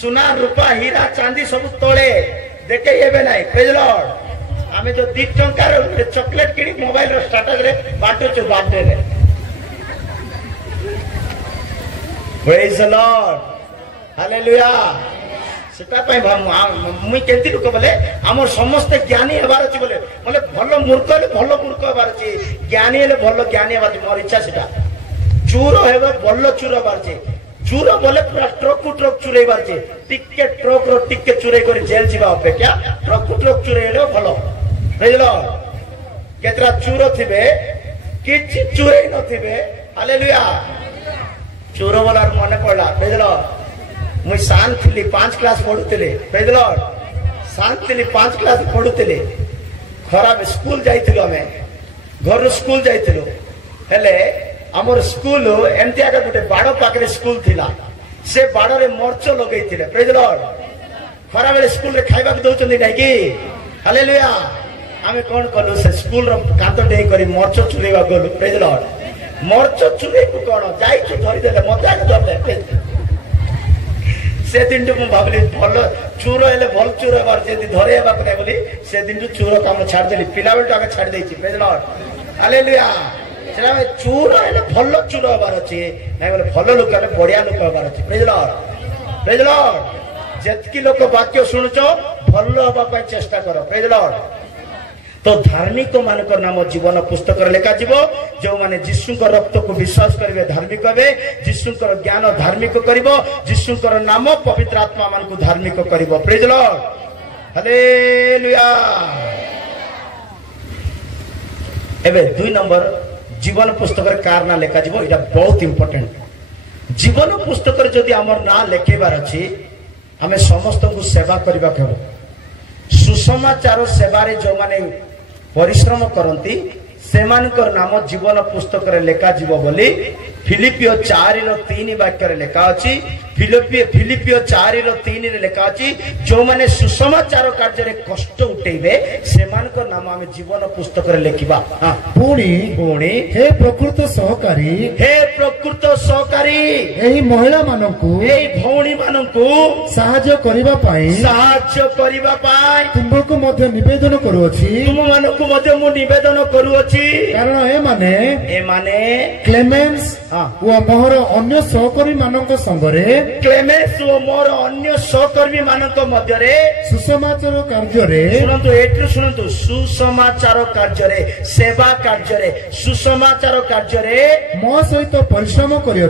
सोना रूपा हीरा चांदी सब तळे देखे हेबे नाही प्रेज लॉर्ड आमे जो 2 टंका रे चॉकलेट किनी मोबाइल रो स्टेटस रे बाटो छु बाटे रे प्रेज द लॉर्ड हालेलुया सेटा पय मुई केंती लोक बोले हमर समस्त ज्ञानी हेबार अछि बोले बोले भलो मूर्ख हेबार अछि ज्ञानी हेले भलो ज्ञानी हेबार अछि मोर इच्छा सेटा चूर हेबे भलो चूर हेबार अछि चूर बोले पूरा ट्रक को ट्रक चुरई बारचे टिके ट्रक रो टिके चुरई कर जेल जीवा अपेक्षा ट्रक को ट्रक चुरईले भलो बुझलो केतरा चूर थिबे किछि चुरई नथिबे हालेलुया चूर वाला मन पड़ला बुझलो मुई शांत थिली 5 क्लास पढुतले बुझलो शांत थिली 5 क्लास पढुतले खराब स्कूल जाइथिलो हमें घर स्कूल जाइथिलो हेले हमर स्कूल एमती आगे गोटे बाड़ पाखे स्कूल थिला से बाड़ रे मर्च लगेइथिले प्रेज लॉर्ड खरा बेले स्कूल रे खाइबा दउचंदी नै कि हालेलुया आमे कोन कलु से स्कूल रो कांत डेई करी मर्च चुलेबा गलु प्रेज लॉर्ड मर्च चुले को कोन जाई छु धरि देले मते आगे धरले से दिन जो भाबली भल चूर हेले भल चूर बार जे धरे हेबा करे बोली से दिन जो चूर काम छाड़ देली पिला बेल टाके छाड़ देछि प्रेज लॉर्ड हालेलुया चूर भल चूर हबार अच्छे ना बोले भल लोक बढ़िया लोक हबार अच्छे प्रेज लॉर्ड जेतकी लोक वाक्य शुणुच भल हवा चेष्टा कर प्रेज लॉर्ड तो धार्मिक मानक नाम जीवन पुस्तक लेखा जीव जो माने जीशु रक्त को विश्वास करेंगे धार्मिक हे जीशु ज्ञान धार्मिक करिवो जीशु नाम पवित्र आत्मा मान को धार्मिक करिवो प्रेज लॉर्ड हालेलुया एबे 2 नंबर जीवन पुस्तक कार ना लेखा जीव इटा बहुत इंपोर्टेंट जीवन पुस्तक जदि आमर ना लेखेबार अछि हमें समस्त को सेवा करबा केबो सुसमाचार सेवारे जो माने परिश्रम करंती सेमानकर नाम जीवन पुस्तक रे लेखा जीव बोली फिलिपियो 4:3 वाक्य रे लेखा अछि फिलिपियो 4:3 रे लेखा अछि जो माने सुसमाचार कार्य रे कष्ट उठेबे सेमानकर नाम हमें जीवन पुस्तक रे लेखिबा हां पुणी हे प्रकृत सहकारी एही महिला मानकू एही भौणी मानकू सहाय्य करिबा पाई तुमको मध्य निवेदन करूअछि तुम मानकू मध्य मु निवेदन करूअछि कारण ए माने क्लेमेंस वो मोर अन्य सहकर्मी मानक संगरे क्लेमेंस वो मोर अन्य सहकर्मी मानक मध्य रे सुसमाचार कार्य रे सुनंतु एटु सुनंतु सुसमाचार कार्य रे सेवा कार्य रे सुसमाचार कार्य रे मो सहित परिश्रम करि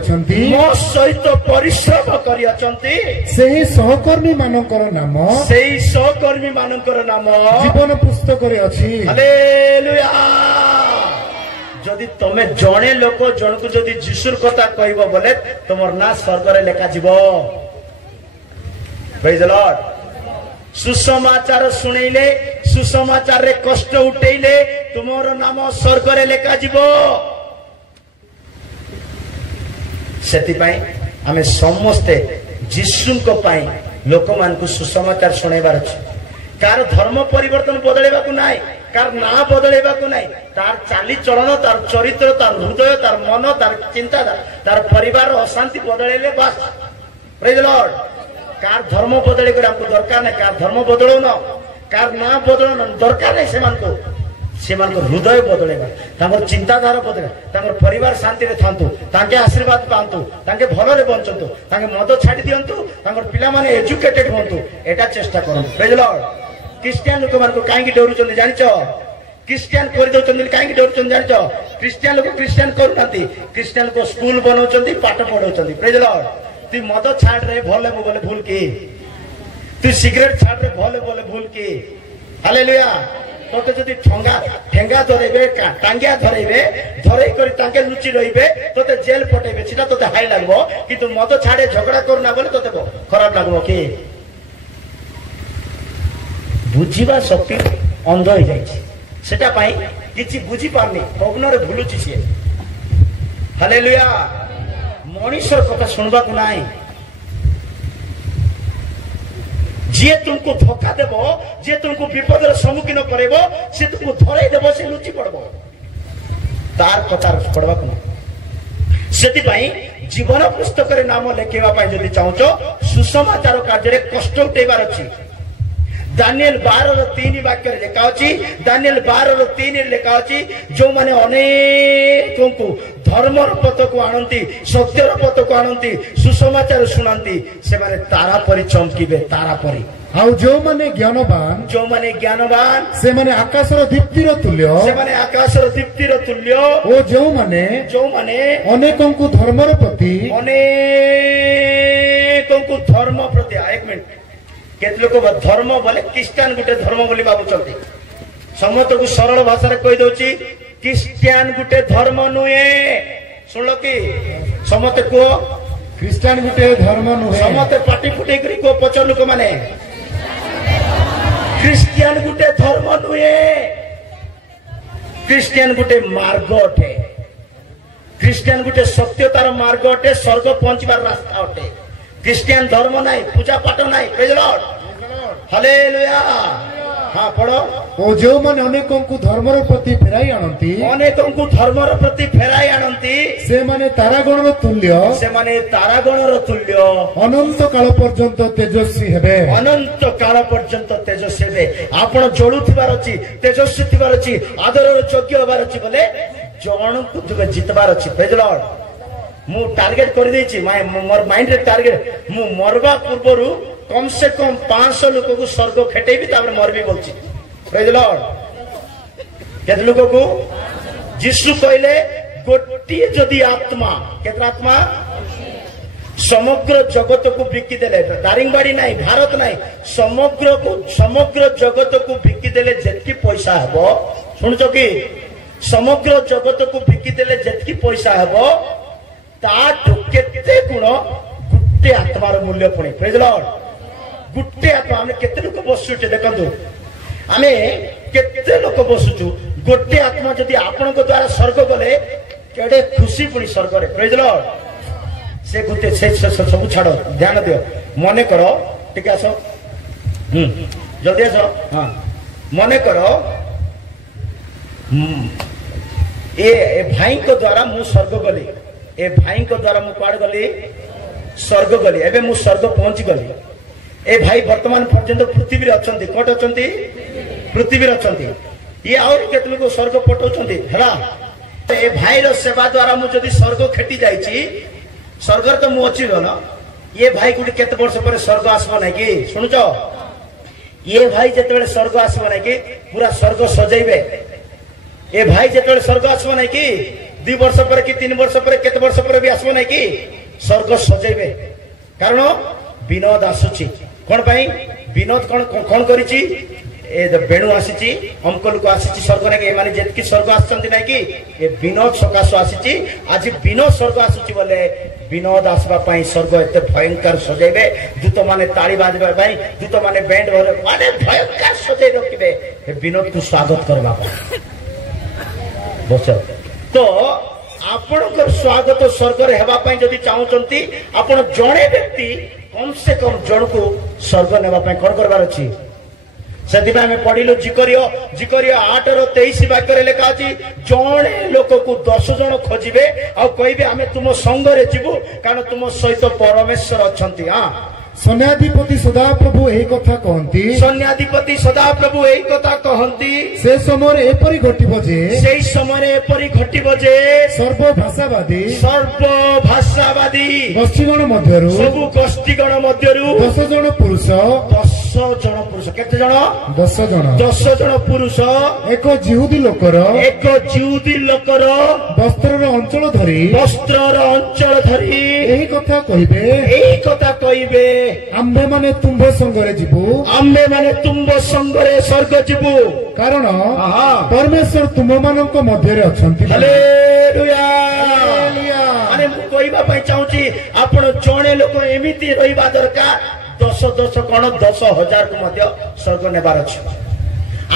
अछंती सेही सहकर्मी मानकर नाम जीवन पुस्तक रे अछि हालेलुया जदि तमे जणे लोक जन को जदि जीशुर कथा कहबो बोले तमर ना स्वर्ग रे लेखा जीवो प्रेज द लॉर्ड सुसमाचार सुनैले सुसमाचार रे कष्ट उठैले तुमरो नाम स्वर्ग रे लेखा जीवो सेति पई हमें समस्ते जीशु को पई लोक मान को सुसमाचार सुनैबार अछि कार धर्म परिवर्तन बदलेबा को नाय कार ना बदलेबा को नाय तार चाली चलन तार चरित्र तार हृदय तार मन तार चिंता तार परिवार अशांति बदलेले बस प्रेज लॉर्ड कार धर्म बदले कर हमको दरकार नहीं कार धर्म बदलो न कार ना बदलो न दरकार नहीं सेमान को हृदय बदलेगा तांकर चिंताधारा बदले तांकर परिवार शांति रे थांतु तांके आशीर्वाद पांतु तांके भलो रे बंचंतु तांके मद छाडी दियंतु तांकर पिला माने एजुकेटेड होंतु एटा चेष्टा करन प्रेज लॉर्ड क्रिश्चियन लोक मान को काहे डरुचंदी जानिचो क्रिश्चियन कर दउचंदी काहे डरुचंदी जानिचो क्रिश्चियन लोक क्रिश्चियन करनांती क्रिश्चियन को स्कूल बनौचंदी पाठ पढौचंदी प्रेज लॉर्ड तू मद छाड़ रे भले बोले भूल की तू सिगरेट छाड़ रे भले बोले भूल की हालेलुया तोते जदि ठेंगा धरेबे टांगिया धरेबे धरे करी तांके लुचि रहिबे तोते जेल पटेबे सेटा तोते हाई लागबो किंतु मद छाड़े झगड़ा करना बोले तोते खराब लागबो की बुझीबा शक्ति अंध हो जाइछि सेटा पाई किछि बुझी पारनी भग्न रे भूलुछि से हालेलुया मनुष्य कथा सुनबा को नाही जे तुमको धोखा देबो जे तुमको विपद रे सम्मुखीन करेबो से तुमको धरै देबो से लुचि पड़बो तार कथा पड़बा को सेति पाई जीवन पुस्तक रे नाम लेखेबा पाई जदि चाहूचो सुसमाचार कार्य रे कष्ट उठेबार अछि दानिएल 12:3 वाक्य रे लेखा अछि दानिएल 12:3 रे लेखा अछि जो माने अनेकों को धर्मर पथ को आनंती सत्यर पथ को आनंती सुसमाचार सुनांती से माने तारा परि चमकीबे तारा परि आउ जो माने ज्ञानवान से माने आकाशर दीप्तिर तुल्य ओ जो माने अनेकों धर्मर प्रति एक मिनट केत लोक धर्म बोले क्रिस्टियान गुटे धर्म बोली भावुचंती समस्त को सरल भाषा रे कहि दउची क्रिस्टियान गुटे धर्म नुहे सुनलो कि समस्त को क्रिस्टियान गुटे धर्म नुहे समस्त पाटी फुटे करी को पचर लोक माने क्रिस्टियान गुटे धर्म नुहे क्रिस्टियान गुटे मार्ग अटे क्रिस्टियान गुटे सत्यतार मार्ग अटे स्वर्ग पहुंचबार रास्ता अटे क्रिस्टियान धर्म नहीं पूजा पाठ नहीं प्रेज लॉर्ड हालेलुया हाँ पढ़ो ओ जो माने अनेकों को धर्मर प्रति फेराई आनंती से माने तारागणर तुल्य अनंत काल पर्यंत तेजस्वी हेबे आपण जळुथिबार अछि तेजस्वी थिबार अछि आदरर योग्य होबार अछि बोले जण को जितबार अछि प्रेज लॉर्ड मु टार्गेट कर देछि मोर माइंड रे टार्गेट मु मरबा पूर्वरु कम से कम 500 लोक को स्वर्ग खेटेबी तापर मरबी बोलछि प्रेज लॉर्ड केत लोक को यीशु कहले गोटी जदी आत्मा केतना आत्मा समग्र जगत को बिकी देले दारिंगबाड़ी नहीं भारत नहीं समग्र जगत को बिकी देले जेतकी पैसा हबो सुनछो कि समग्र जगत को बिकी देले जेतकी पैसा हबो ताठु केते गुण गुट्टे आत्मार मूल्य पुणी प्रेज लॉर्ड गुट्टे आत्मा आमे केते लोक बसुचे देखंतु आमे केते लोक बसुचु गोटे आत्मा जदी आपन को द्वारा स्वर्ग गले केडे खुशी पुणी स्वर्ग रे प्रेज लॉर्ड से गुटे से सब छाड़ो ध्यान दियो मने करो ठीक आसो जल्दी आसो हां मने करो ए भाई को द्वारा मु स्वर्ग गली ए भाई को द्वारा मु पाड़ गली स्वर्ग गली एबे मु स्वर्ग पहुंच गली ए भाई वर्तमान पर्यंत पृथ्वी रे अछंती कोट अछंती पृथ्वी रे अछंती ये और केतलो को स्वर्ग पटौछंती हला ए भाई रो सेवा द्वारा मु जदी स्वर्ग खेटी जाईची स्वर्ग तो मु अछि न ये भाई गुडी केते वर्ष पर स्वर्ग आसबो नै कि सुनुचो ये भाई जेतेबेले स्वर्ग आसबो नै कि पूरा स्वर्ग सजाइबे ए भाई जेतेबेले स्वर्ग आसबो नै कि 2 वर्ष पर कि 3 वर्ष पर केते वर्ष पर भी आसबो नै कि स्वर्ग सजाइबे कारण विनोद आसुची कोन पई विनोद कोन करिची ए बेणु आसीची अंकल को आसीची स्वर्ग नै कि माने जेतकी स्वर्ग आछंती नै कि ए विनोद सकाश आसीची आज विनोद स्वर्ग आसुची बोले विनोद आसबा पई स्वर्ग एते भयंकर सजाइबे दूत माने ताली बाजबा पई दूत माने बैंड माने भयंकर सजाइ रखिबे ए विनोद को स्वागत करबा बस तो आपनकर स्वागत स्वर्ग रे हेबा पई जदी चाहुचंती आपण जणे व्यक्ति कम से कम जण को स्वर्ग नेबा पई कोन करबार अछि सेदिबा में पढिलो जिकरियो 8:23 वाक्य रे लिखा अछि जणे लोक को 10 जण खोजिबे आ कहबे हमें तुम संग रे जीवु कारण तुम सहित परमेश्वर अछंती हां सन्याधिपति सदाप्रभु एही कथा कहंती से समय एपरि घटिबो जे सर्वभाषावादी गोष्ठीगण मध्यरु सब गोष्ठीगण मध्यरु 10 जण पुरुष केते जण 10 जण पुरुष एक जिहुदी लोकर वस्त्रर अंचल धरी एही कथा कहिबे आम्भे माने तुंभ संगरे स्वर्ग जीवु कारण परमेश्वर तुम मानक मध्य अछंती हालेलुया माने मु कहबा पई चाहूची आपण जणे लोक एमिति रहिबा दरकार 10 कण 10,000 को मध्य स्वर्ग नेबार अछि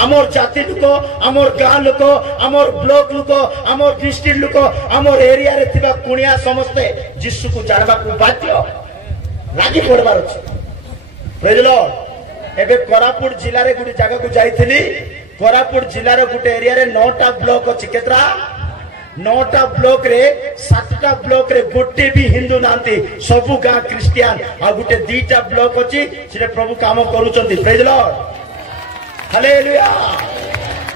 आमर जाति लोक आमर गां लोक आमर ब्लॉक लोक आमर डिस्ट्रिक्ट लोक आमर एरिया रे थिबा कुणिया समस्ते यीशु को जानबा को बाध्य लागी पड़बार अछि प्रेज लॉर्ड एबे कोरापुट जिल्ला रे गुडी जगह को जाईथिली कोरापुट जिल्ला रे गुटे एरिया रे 9टा ब्लॉक अछि केतरा 9टा ब्लॉक रे 7टा ब्लॉक रे गुटे भी हिंदू नांती सबु गां क्रिश्चियन आ गुटे 2टा ब्लॉक अछि से प्रभु काम करूचंती प्रेज लॉर्ड हालेलुया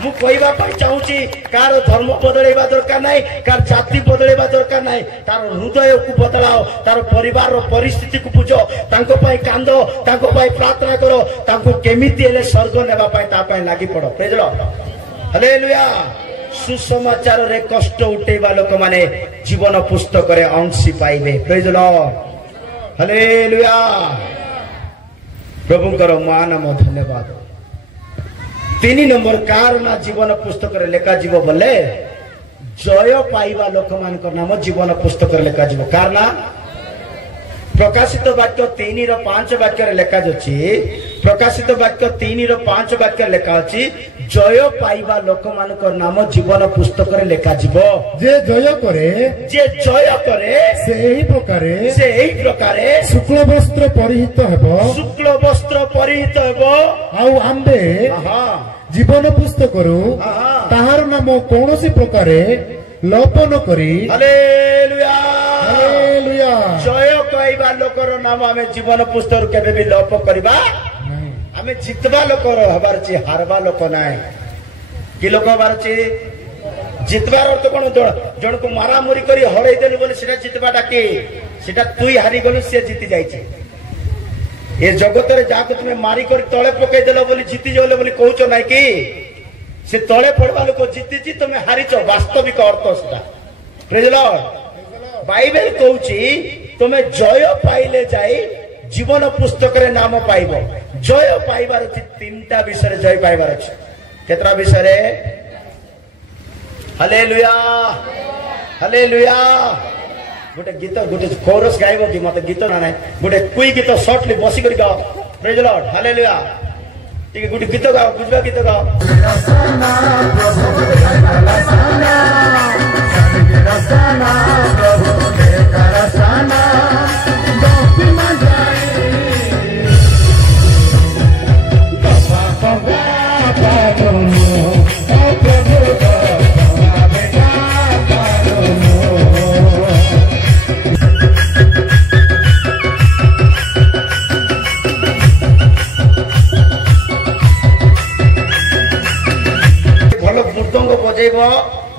मु कहवा चाहूँगी कार धर्म बदलैवा दरकार ना कार जाति बदलैवा दरकार ना तार हृदय को बदलाओ तार परिवार परिस्थिति को बुझ तांको पाई कांद तांको पाई प्रार्थना करो तांको केमिति हेले स्वर्ग नेबा पाई ता पाई लागि पड़ो प्रेज लॉर्ड हालेलुया सुसमाचार रे कष्ट उठेबा लोक माने जीवन पुस्तक रे अंशी पाइबे प्रेज लॉर्ड हालेलुया प्रभु करो मान धन्यवाद 3 नंबर कार ना जीवन पुस्तक रे लेखा जीव बोले जय पाइबा लोक मान नाम जीवन पुस्तक रे लेखा जीव कार ना प्रकाशित वाक्य 3:5 वाक्य लेखा जाछि प्रकाशित वाक्य 3:5 वाक्य लेखा अछि जय पाइबा लोक मान नाम जीवन पुस्तक रे लेखा जीव जे जय करे से एही प्रकारे शुक्ल वस्त्र परिहित हेबो आउ आंबे जीवन पुस्तक ताहार नाम कौन सी प्रकारे लोपन करी हालेलुया हालेलुया जय कहवा लोकर नाम आमे जीवन पुस्तक केबे भी लोप करबा आमे जितबा लोकर हबार छी हारबा लोक नाय कि लोक हबार छी जितबार अर्थ कोन जण को मारा मुरी करी हरै देलु बोले सेटा जितबा डाके सेटा तुई हारि गलु से जीति जाई छी ए जगत रे जाको तुमे मारी कर तळे पकई देलो बोली जीति जले बोली कहउचो नाय कि से तळे पड़वा लोक जीति छी तुमे हारिचो वास्तविक अर्थ सेटा प्रेज लॉर्ड बाइबल कहउची तुमे जय पाइले जाई जीवन पुस्तक रे नाम पाइबो जय पाइबार अछि 3टा विषय जय पाइबार अछि केतरा विषय रे हालेलुया हालेलुया गोटे गीत गोटे कोरस गाइबो कि मते गीत ना नै गोटे कुई गीत शॉर्टली बसी करी गाओ प्रेज लॉर्ड हालेलुया ठीक गोटे गीत गाओ बुझबा गीत गाओ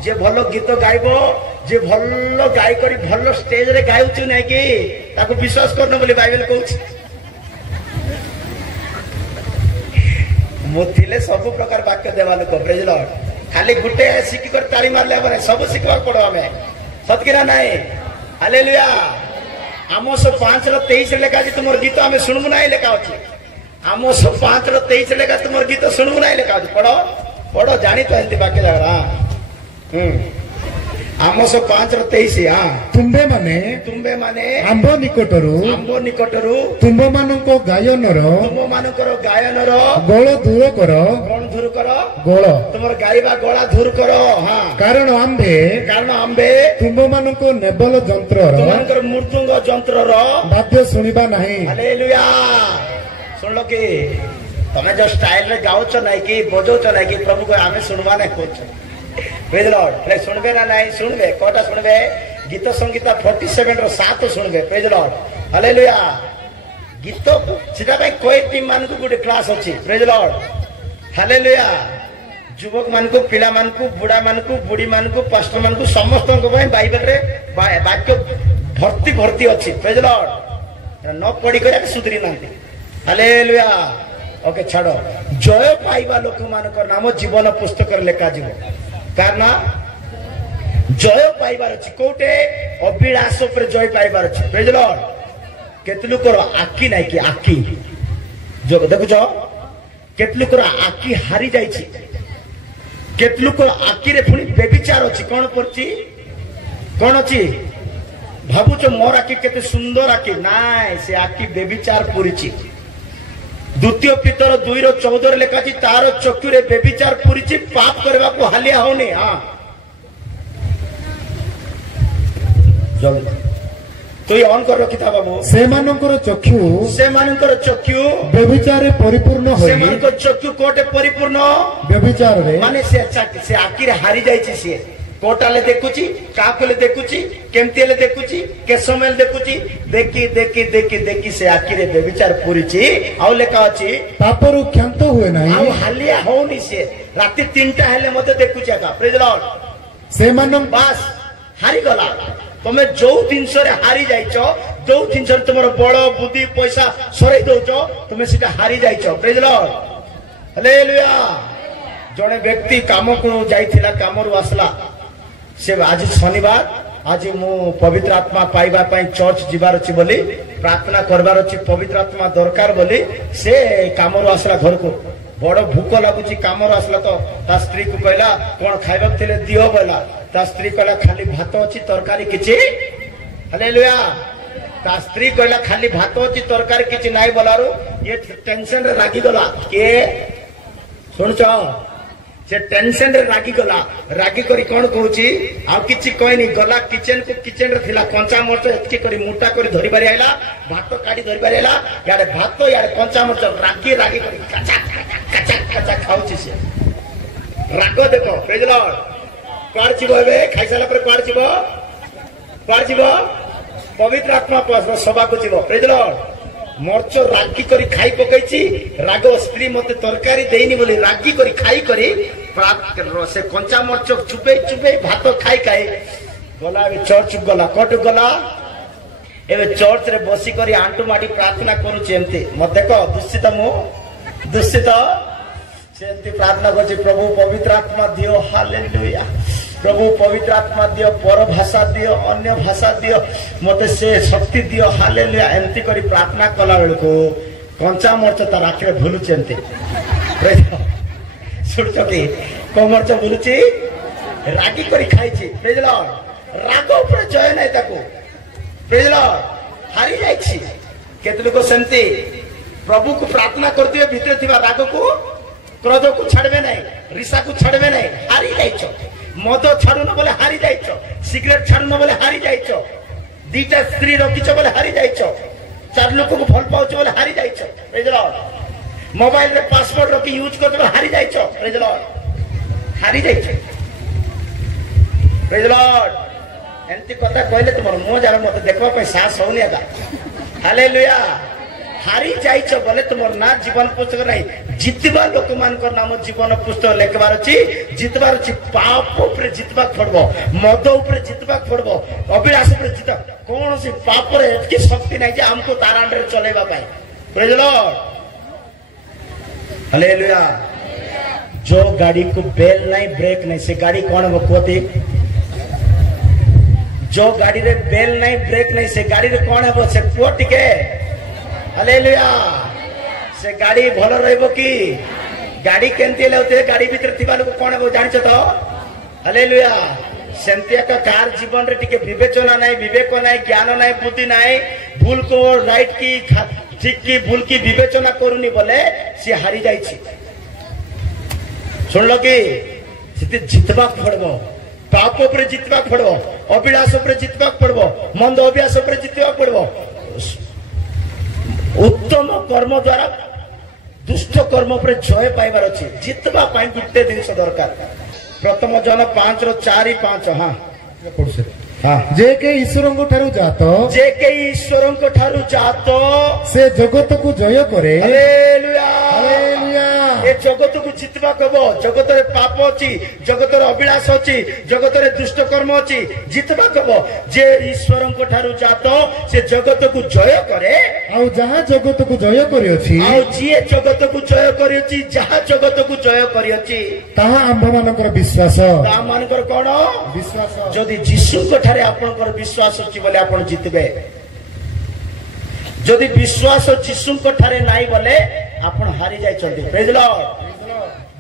जे भल गीत गाइब जे भल गाई करी भल स्टेज रे गाउछु नै कि ताको विश्वास करनो बोली बाइबल कहउछि मोथिले सब प्रकार वाक्य देवा लोक प्रेज लॉर्ड खाली गुटे सिकी कर ताली मारले बारे सब सिखवा पड़ो हमें सतकिरा नाही हालेलुया आमोस 5:23 लेखा जी तुमर गीत हमें सुनमु नाही लेखा अछि आमोस 5:23 लेखा तुमर गीत सुनमु नाही लेखा अछि पढ़ो पढ़ो जानी तो एंती वाक्य जागरा आमोस 5:23 तुम्बे माने आंब निकटरू तुम मानको गायनर गोल दूर करो कोन दूर करो गोल तुमर गाइबा गोला दूर करो कारण आंबे तुम मानको नेबल जंत्र तुमकर मृदुंग जंत्र रो वाद्य सुनिबा नाही हालेलुया सुनलो कि तमे जो स्टाइल रे गाउछ नाही कि बजौछ नाही कि प्रभु को आमे सुनबा नाही कोछ प्रेज लॉर्ड प्ले सुनबे ना नहीं सुनबे कोटा सुनबे गीत संगीता 47 रो 7 सुनबे प्रेज लॉर्ड हालेलुया गीत सिधा भाई कोई टीम मान को गुड क्लास अछि प्रेज लॉर्ड हालेलुया युवक मान को पिला मान को बुढ़ा मान को बुढ़ी मान को पास्टर मान को समस्त को भाई बाइबल रे वाक्य भर्ती अछि प्रेज लॉर्ड न पढ़ी करे सुधरी नांती हालेलुया ओके छाड़ो जय पाइबा लोक मान को नाम जीवन पुस्तक रे लेखा जीव कारण जय पाइबार अछि कोटे अभिलाष पर जय पाइबार अछि प्रेज लॉर्ड केतलु कर आखी नाही कि आखी जो देखुछो केतलु कर आखी हारी जाई छी केतलु कर आखी रे पुनी बेविचार अछि कोन परछि कोन अछि भाबुछो मोर आखी केते सुंदर आखी नाय से आखी बेविचार पुरिछि द्वितीय पितर 2:14 लेखा छी तार चक्षुरे बेविचार पुरिछि पाप करबा को हालिया होनी जल्दी तो ये ऑन कर रखी था बाबू से मानकर चक्षु बेविचार परिपूर्ण होई से मानकर चक्षु कोटे परिपूर्ण बेविचार रे माने से आखिर हारी जाई छी से कोटाले देखुची काकुले देखुची केमतीले देखुची के समय देखुची देखी देखी देखी देखी से आखिरे बेविचार पूरीची आउ लेखा अछि पापरु क्षांत हुए नाही आउ हालिया होनी से राती 3टा हेले मते देखुची का प्रेज लॉर्ड से मन बास हारी गला तमे जो जिनस रे हारी जाइछो जो जिनस रे तुमरो बळ बुद्धि पैसा सरै दोछो तुमे सिटा हारी जाइछो प्रेज लॉर्ड हालेलुया जने व्यक्ति काम को जाइथिला कामरु आसला से आज शनिवार आज मु पवित्र आत्मा पाइबा पई चर्च जिबार अछि बोली प्रार्थना करबार अछि पवित्र आत्मा दरकार बोली से कामरु आसला घर को बड़ भूख लागुची कामरु आसला तो ता स्त्री को कहला कोन खाइबा थिले दियो बोला ता स्त्री कहला खाली भात अछि तरकारी किछि हालेलुया ता स्त्री कहला खाली भात अछि तरकारी किछि नाही बोलारो ये टेंशन रे रागी गला के सुनछो से टेंशन रे रागी गला रागी करी कोन कहूची आ किछि कहनी गला किचन को किचन रे थिला कंचा मरच एतकी करी मोटा करी धरि बारी आइला भात काडी धरि बारी आइला याडे भात याडे कंचा मरच रागी रागी करी कचा कचा कचा खाउची से रागो देखो प्रेज लॉर्ड क्वार जीवो बे खाइसाला पर क्वार जीवो पवित्र आत्मा पर सभा को जीवो प्रेज लॉर्ड मर्च रागी करी खाई पकईची राग स्त्री मते तरकारी देइनी बोली रागी करी खाई करी से कंचा मर्च चुपे चुपे भात खाई खाई गला चर्च गला कट गला एबे चर्च रे बसी करी आंटू माडी प्रार्थना करूची एमती मत देखो दूषित से एमती प्रार्थना करची प्रभु पवित्र आत्मा दियो हालेलुया प्रभु पवित्र आत्मा दियो पर भाषा दियो अन्य भाषा दियो मते से शक्ति दियो हालेलुया एमती करी प्रार्थना कला बेलको कंचा मर्च ता राखरे भूलुची एमती सुनछो कि को मर्च भूलुची रागी करी खाइची प्रेज लॉर्ड राग ऊपर जय नै ताको प्रेज लॉर्ड हारी जाइछि केतलो को सेमती प्रभु को प्रार्थना करदियो भीतर थिबा राग को क्रोध को छाड़बे नै रिसा को छाड़बे नै हारी जाइछो मद छाड़ू न बोले हारी जाइछो सिगरेट छाड़ू न बोले हारी जाइछो दीटा स्त्री रखिछो बोले हारी जाइछो चार लोक को भल पाउछो बोले हारी जाइछो प्रेज लॉर्ड मोबाइल रे पासवर्ड रखी यूज करतो हारी जाइछो प्रेज लॉर्ड हारी जाइछो प्रेज लॉर्ड एंती कथा कहले तुमर मो जावे मते देखबा पे साहस होनी आगा हालेलुया हारी जाइछो बोले तुमर ना जीवन पुस्तक नहीं जितबा लोक मानकर नाम जीवन पुस्तक लेखबार अछि जितबार अछि पाप ऊपर जितबा पड़बो मद ऊपर जितबा पड़बो अभिलाष ऊपर जितबा कोन से पाप रे एतकी शक्ति नहीं जे हमको तारांड रे चलेबा पाए प्रेज लॉर्ड हालेलुया जो गाड़ी को बेल नहीं ब्रेक नहीं से गाड़ी कौन वो कोती जो गाड़ी रे बेल नहीं ब्रेक नहीं से गाड़ी रे कौन है वो से पुओ टिके हालेलुया से गाड़ी भलो रहबो की गाड़ी केनती लेउते गाड़ी भीतर थिबा लोक कोन है वो जानिछ तो हालेलुया सेंतिया का कार जीवन रे टिके विवेचना नहीं विवेक नहीं ज्ञान नहीं बुद्धि नहीं भूल को राइट की ठीक की भूल की विवेचना करूनी बोले से हारी जाइछि सुन लो कि जितवा पड़बो पाप ऊपर जितवा पड़बो अभिलाष ऊपर जितवा पड़बो मंद अभ्यास ऊपर जितवा पड़बो उत्तम कर्म द्वारा दुष्ट कर्म ऊपर जय पाइबार अछि जितवा पाई गुटे जिंस दरकार प्रथम जन 5:4-5 हां हाँ जे के ईश्वर को ठारू जातो से जगत को जय करे हालेलुया हालेलुया ए जगत को जितवा कबो जगत रे पाप अछि जगत रे अभिलाष अछि जगत रे दुष्ट कर्म अछि जितवा कबो जे ईश्वर को ठारू जातो से जगत को जय करे आ जहां जगत को जय करी अछि आ जे जगत को जय करी अछि जहां जगत को जय करी अछि ताहा आम्भ मानकर विश्वास ता मानकर कोन विश्वास जदि यीशु को ठारे आपनकर विश्वास अछि बोले आपन जितबे जदि विश्वास यीशु को ठारे नाही बोले आपन हारी जाय छथि प्रेज लॉर्ड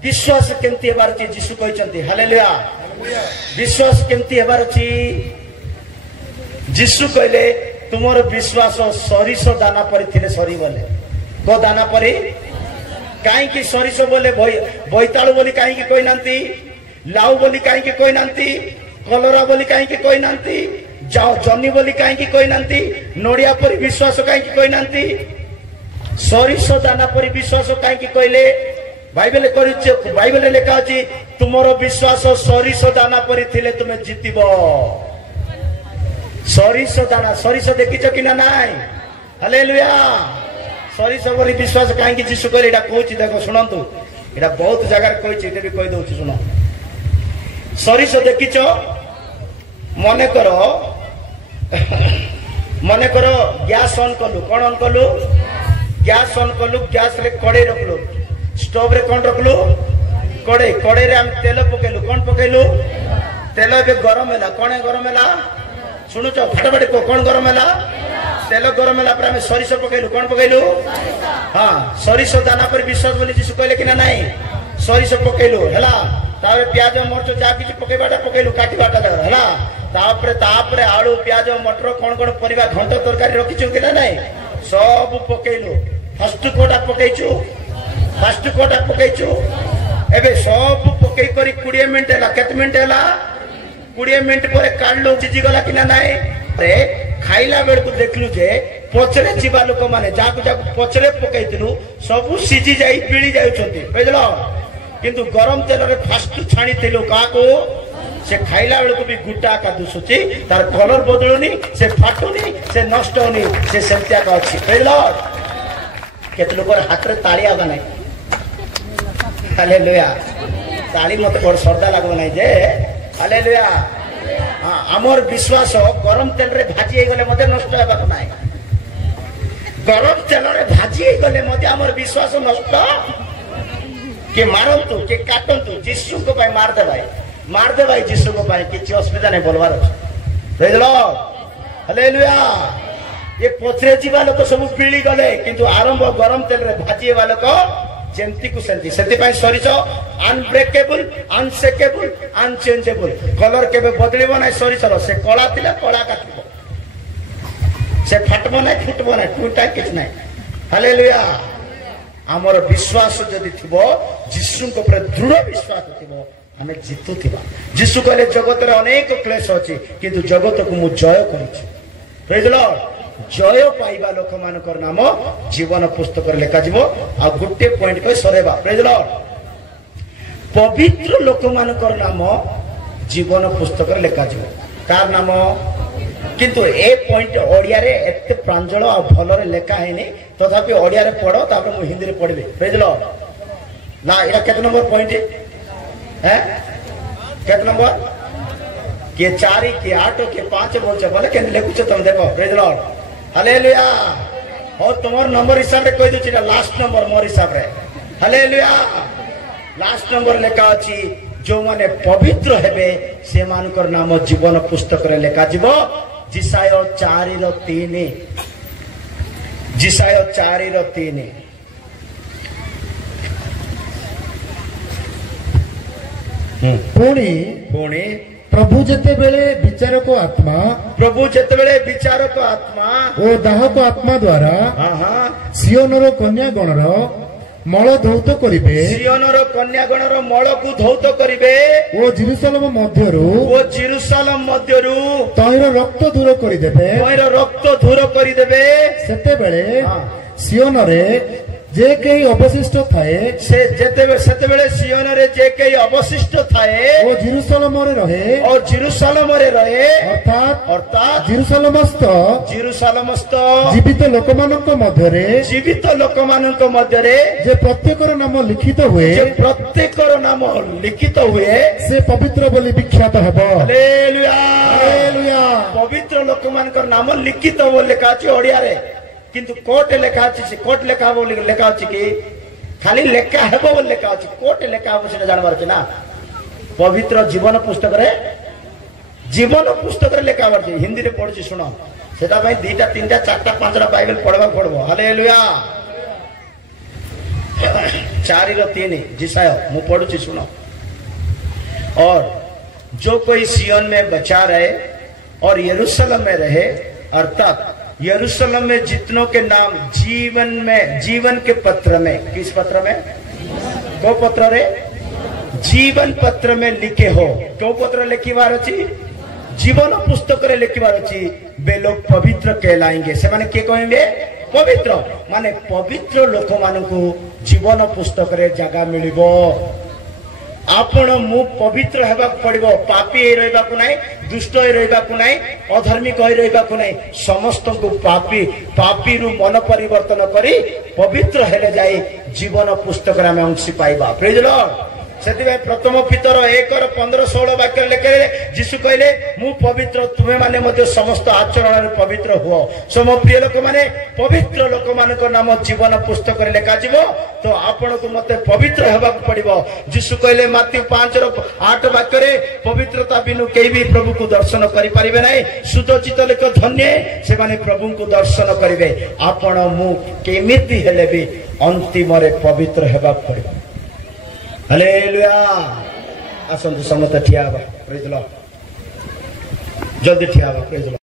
विश्वास केमती हेबार अछि यीशु कहै छथि हालेलुया विश्वास केमती हेबार अछि यीशु कहले तुमर विश्वास सरिस दाना परि थिले सरी बोले को दाना परि काई की सरिस बोले बोइताळु बोली काई की कोइ नांती लाउ बोली काई की कोइ नांती कलरा बोली काई की कोइ नांती जाओ जन्नी बोली काई की कोइ नांती नोडिया परि विश्वास काई की कोइ नांती सरिस दाना परि विश्वास काई की कहले बाइबल बाइबल लेखा अछि तुमर विश्वास सरिष दाना परि थिले तुमे जितिब सरिष दाना सरिष देखिछ कि ना नाइ हालेलुया सरिष परि विश्वास काहे कि यीशु कहले एटा कहछि देखो सुनंतु एटा बहुत जगह कहछि एटा भी कहि दउछि सुनो सरिष देखिछ मने करो गैस ऑन कलु कोन ऑन कलु गैस ऑन कलु गैस रे कड़े रखलु स्टोव रे कोन रखलु कड़े रे हम तेल पकेलु कोन पकेलु तेल बे गरम हैला कोने गरम हैला सुनु छ फटाफट को कोन गरम हैला तेल गरम हैला पर हम सरिष पकेलु कोन पकेलु हां सरिष दाना पर विश्वास बोली यीशु कहले कि ना नाही सरिष पकेलु हैला तारे प्याज मरच जा किछ पकेबाटा पकेलु काटिबाटा हैला तापरे आलू प्याज मटर कोन कोन परिबा घंट तरकारी रखिछु कि ना नाही सब पकेलु फर्स्ट कोटा पकेइछु एबे सब पकेइ करी 20 मिनिट हैला केते मिनिट हैला 20 मिनिट पर काढलो सिजी गला कि ना नाही रे खाइला बेल को देखलु जे पचरे जीवा लोक माने जाकु पचरे पकेइतिलु सब सिजी जाई पीली जाउछंती बुझलो किंतु गरम तेल रे फास्ट छाणी थिलु काको से खाइला बेल को भी गुटा का दुसुची तार कलर बदलुनी से फाटुनी से नष्ट होनी से सेमतिया का अछि बुझलो केते लोक हाथ रे ताली आबा नाही हालेलुया ताली मत बड़ श्रद्धा लागो नाही जे हालेलुया हां हमर विश्वास गरम तेल रे भाजी हे गले मते नष्ट हेबा नाही गरम तेल रे भाजी हे गले मते हमर विश्वास नष्ट के मारंतु के काटंतु यीशु को भाई मार दे भाई यीशु को भाई किछ असुविधा नहीं बोलवार बुझलो हालेलुया ये पथरे जीवा लोक सब पीली गले किंतु आरंभ गरम तेल रे भाजी हेबा लोक जेमती को सेंती सेति पाई सरिष अनब्रेकेबल अनसेकेबल अनचेंजेबल कलर केबे बदलिबो नै सरिष से कला तिला कला काटिबो से फटबो नै फुटबो नै टूटा किछ नै हालेलुया हमर विश्वास जदि थिबो यीशु को पर दृढ़ विश्वास थिबो हमें जीतु थिबा यीशु कहले जगत रे अनेक क्लेश अछि किंतु जगत को मु जय करिछि प्रेज लॉर्ड जय पाइबा लोक मानकर नाम जीवन पुस्तक रे लिखा जिवो आ गुटे पॉइंट को सरेबा प्रेज लॉर्ड पवित्र लोक मानकर नाम जीवन पुस्तक रे लिखा जिवो कार नाम किंतु ए पॉइंट ओडिया रे एते प्रांजल आ भलो रे लेखा हैनी तथापि ओडिया रे पढो तापर मु हिंदी रे पढबे प्रेज लॉर्ड ना एटा केते नंबर पॉइंट है केते नंबर के 4 के 8 के 5 बोलछे बोले केन लेखुछ तुम देखो प्रेज लॉर्ड हालेलुया और तुम्हार नंबर हिसाब रे कहि दोछि लास्ट नंबर मोर हिसाब रे हालेलुया लास्ट नंबर लेखा अछि जो माने पवित्र हेबे से मानकर नाम जीवन पुस्तक रे लेखा जिवो जिसाय 4:3 जिसाय 4:3 पुणी प्रभु जेते बेले विचारक आत्मा ओ दाहक आत्मा द्वारा सियोनर कन्या गणर मल धौत करिबे मल को धौत करिबे ओ जेरुसलम मध्यरु तैर रक्त दूर करिदेबे सेते बेले सियोन रे जे कई अवशिष्ट थाए से सेते बेले सियोन रे जे कई अवशिष्ट थाए ओ जेरुसलम रे रहे अर्थात जेरुसलमस्थ जीवित लोकमानक मध्यरे जे प्रत्येकर नाम लिखित हुए से पवित्र बोली विख्यात हेबो हालेलुया पवित्र लोकमानकर नाम लिखित हो लेखा अछि ओडिया रे किंतु कोट लेखा अछि से कोट लेखा बोली लेखा अछि कि खाली लेखा हेबो बोली लेखा अछि कोट लेखा हो से जानबार अछि ना पवित्र जीवन पुस्तक रे लेखा अछि हिंदी रे पढछि सुनो सेटा भाई 2टा 3टा 4टा 5टा बाइबल पढबा पड़बो हालेलुया 4:3 जिसाय मु पढछि सुनो और जो कोई सिय्योन में बचा रहे और यरूशलेम में रहे अर्थात यरूशलेम में जितनों के नाम जीवन के पत्र में किस पत्र में को पत्र रे जीवन पत्र में लिखे हो को पत्र लिखिबार अछि जीवन पुस्तक रे लिखिबार अछि बे लोग पवित्र कहलाएंगे से माने के कहेंगे पवित्र माने पवित्र लोक मानकु जीवन पुस्तक रे जगह मिलिबो आपण मु पवित्र हेबा पड़िबो पापी रहबा को नाही दुष्ट रहबा को नाही अधर्मिक रहबा को नाही समस्त को पापी रु मन परिवर्तन करी पवित्र हेले जाई जीवन पुस्तक रे हम अंश पाइबा प्रेज लॉर्ड सेति प्रथम पितर 1:15-16 वाक्य लेखे जीशु कहले मु पवित्र तुमे माने मध्य समस्त आचरण रे पवित्र हुओ सम प्रिय लोक माने पवित्र लोक मानक नाम जीवन पुस्तक रे लिखा जिवो तो आपण को मते पवित्र हेबा पड़िबो जीशु कहले मत्ती 5:8 वाक्य रे पवित्रता बिनु केही भी प्रभु को दर्शन करि परिबे नै सुदचित लोक धन्य से माने प्रभु को दर्शन करिवे आपण मु केमिति हेले भी अंतिम रे पवित्र हेबा पड़िबो हालेलुया आसंतु समस्त ठिया प्रेज लॉर्ड जल्दी ठिया प्रेज लॉर्ड।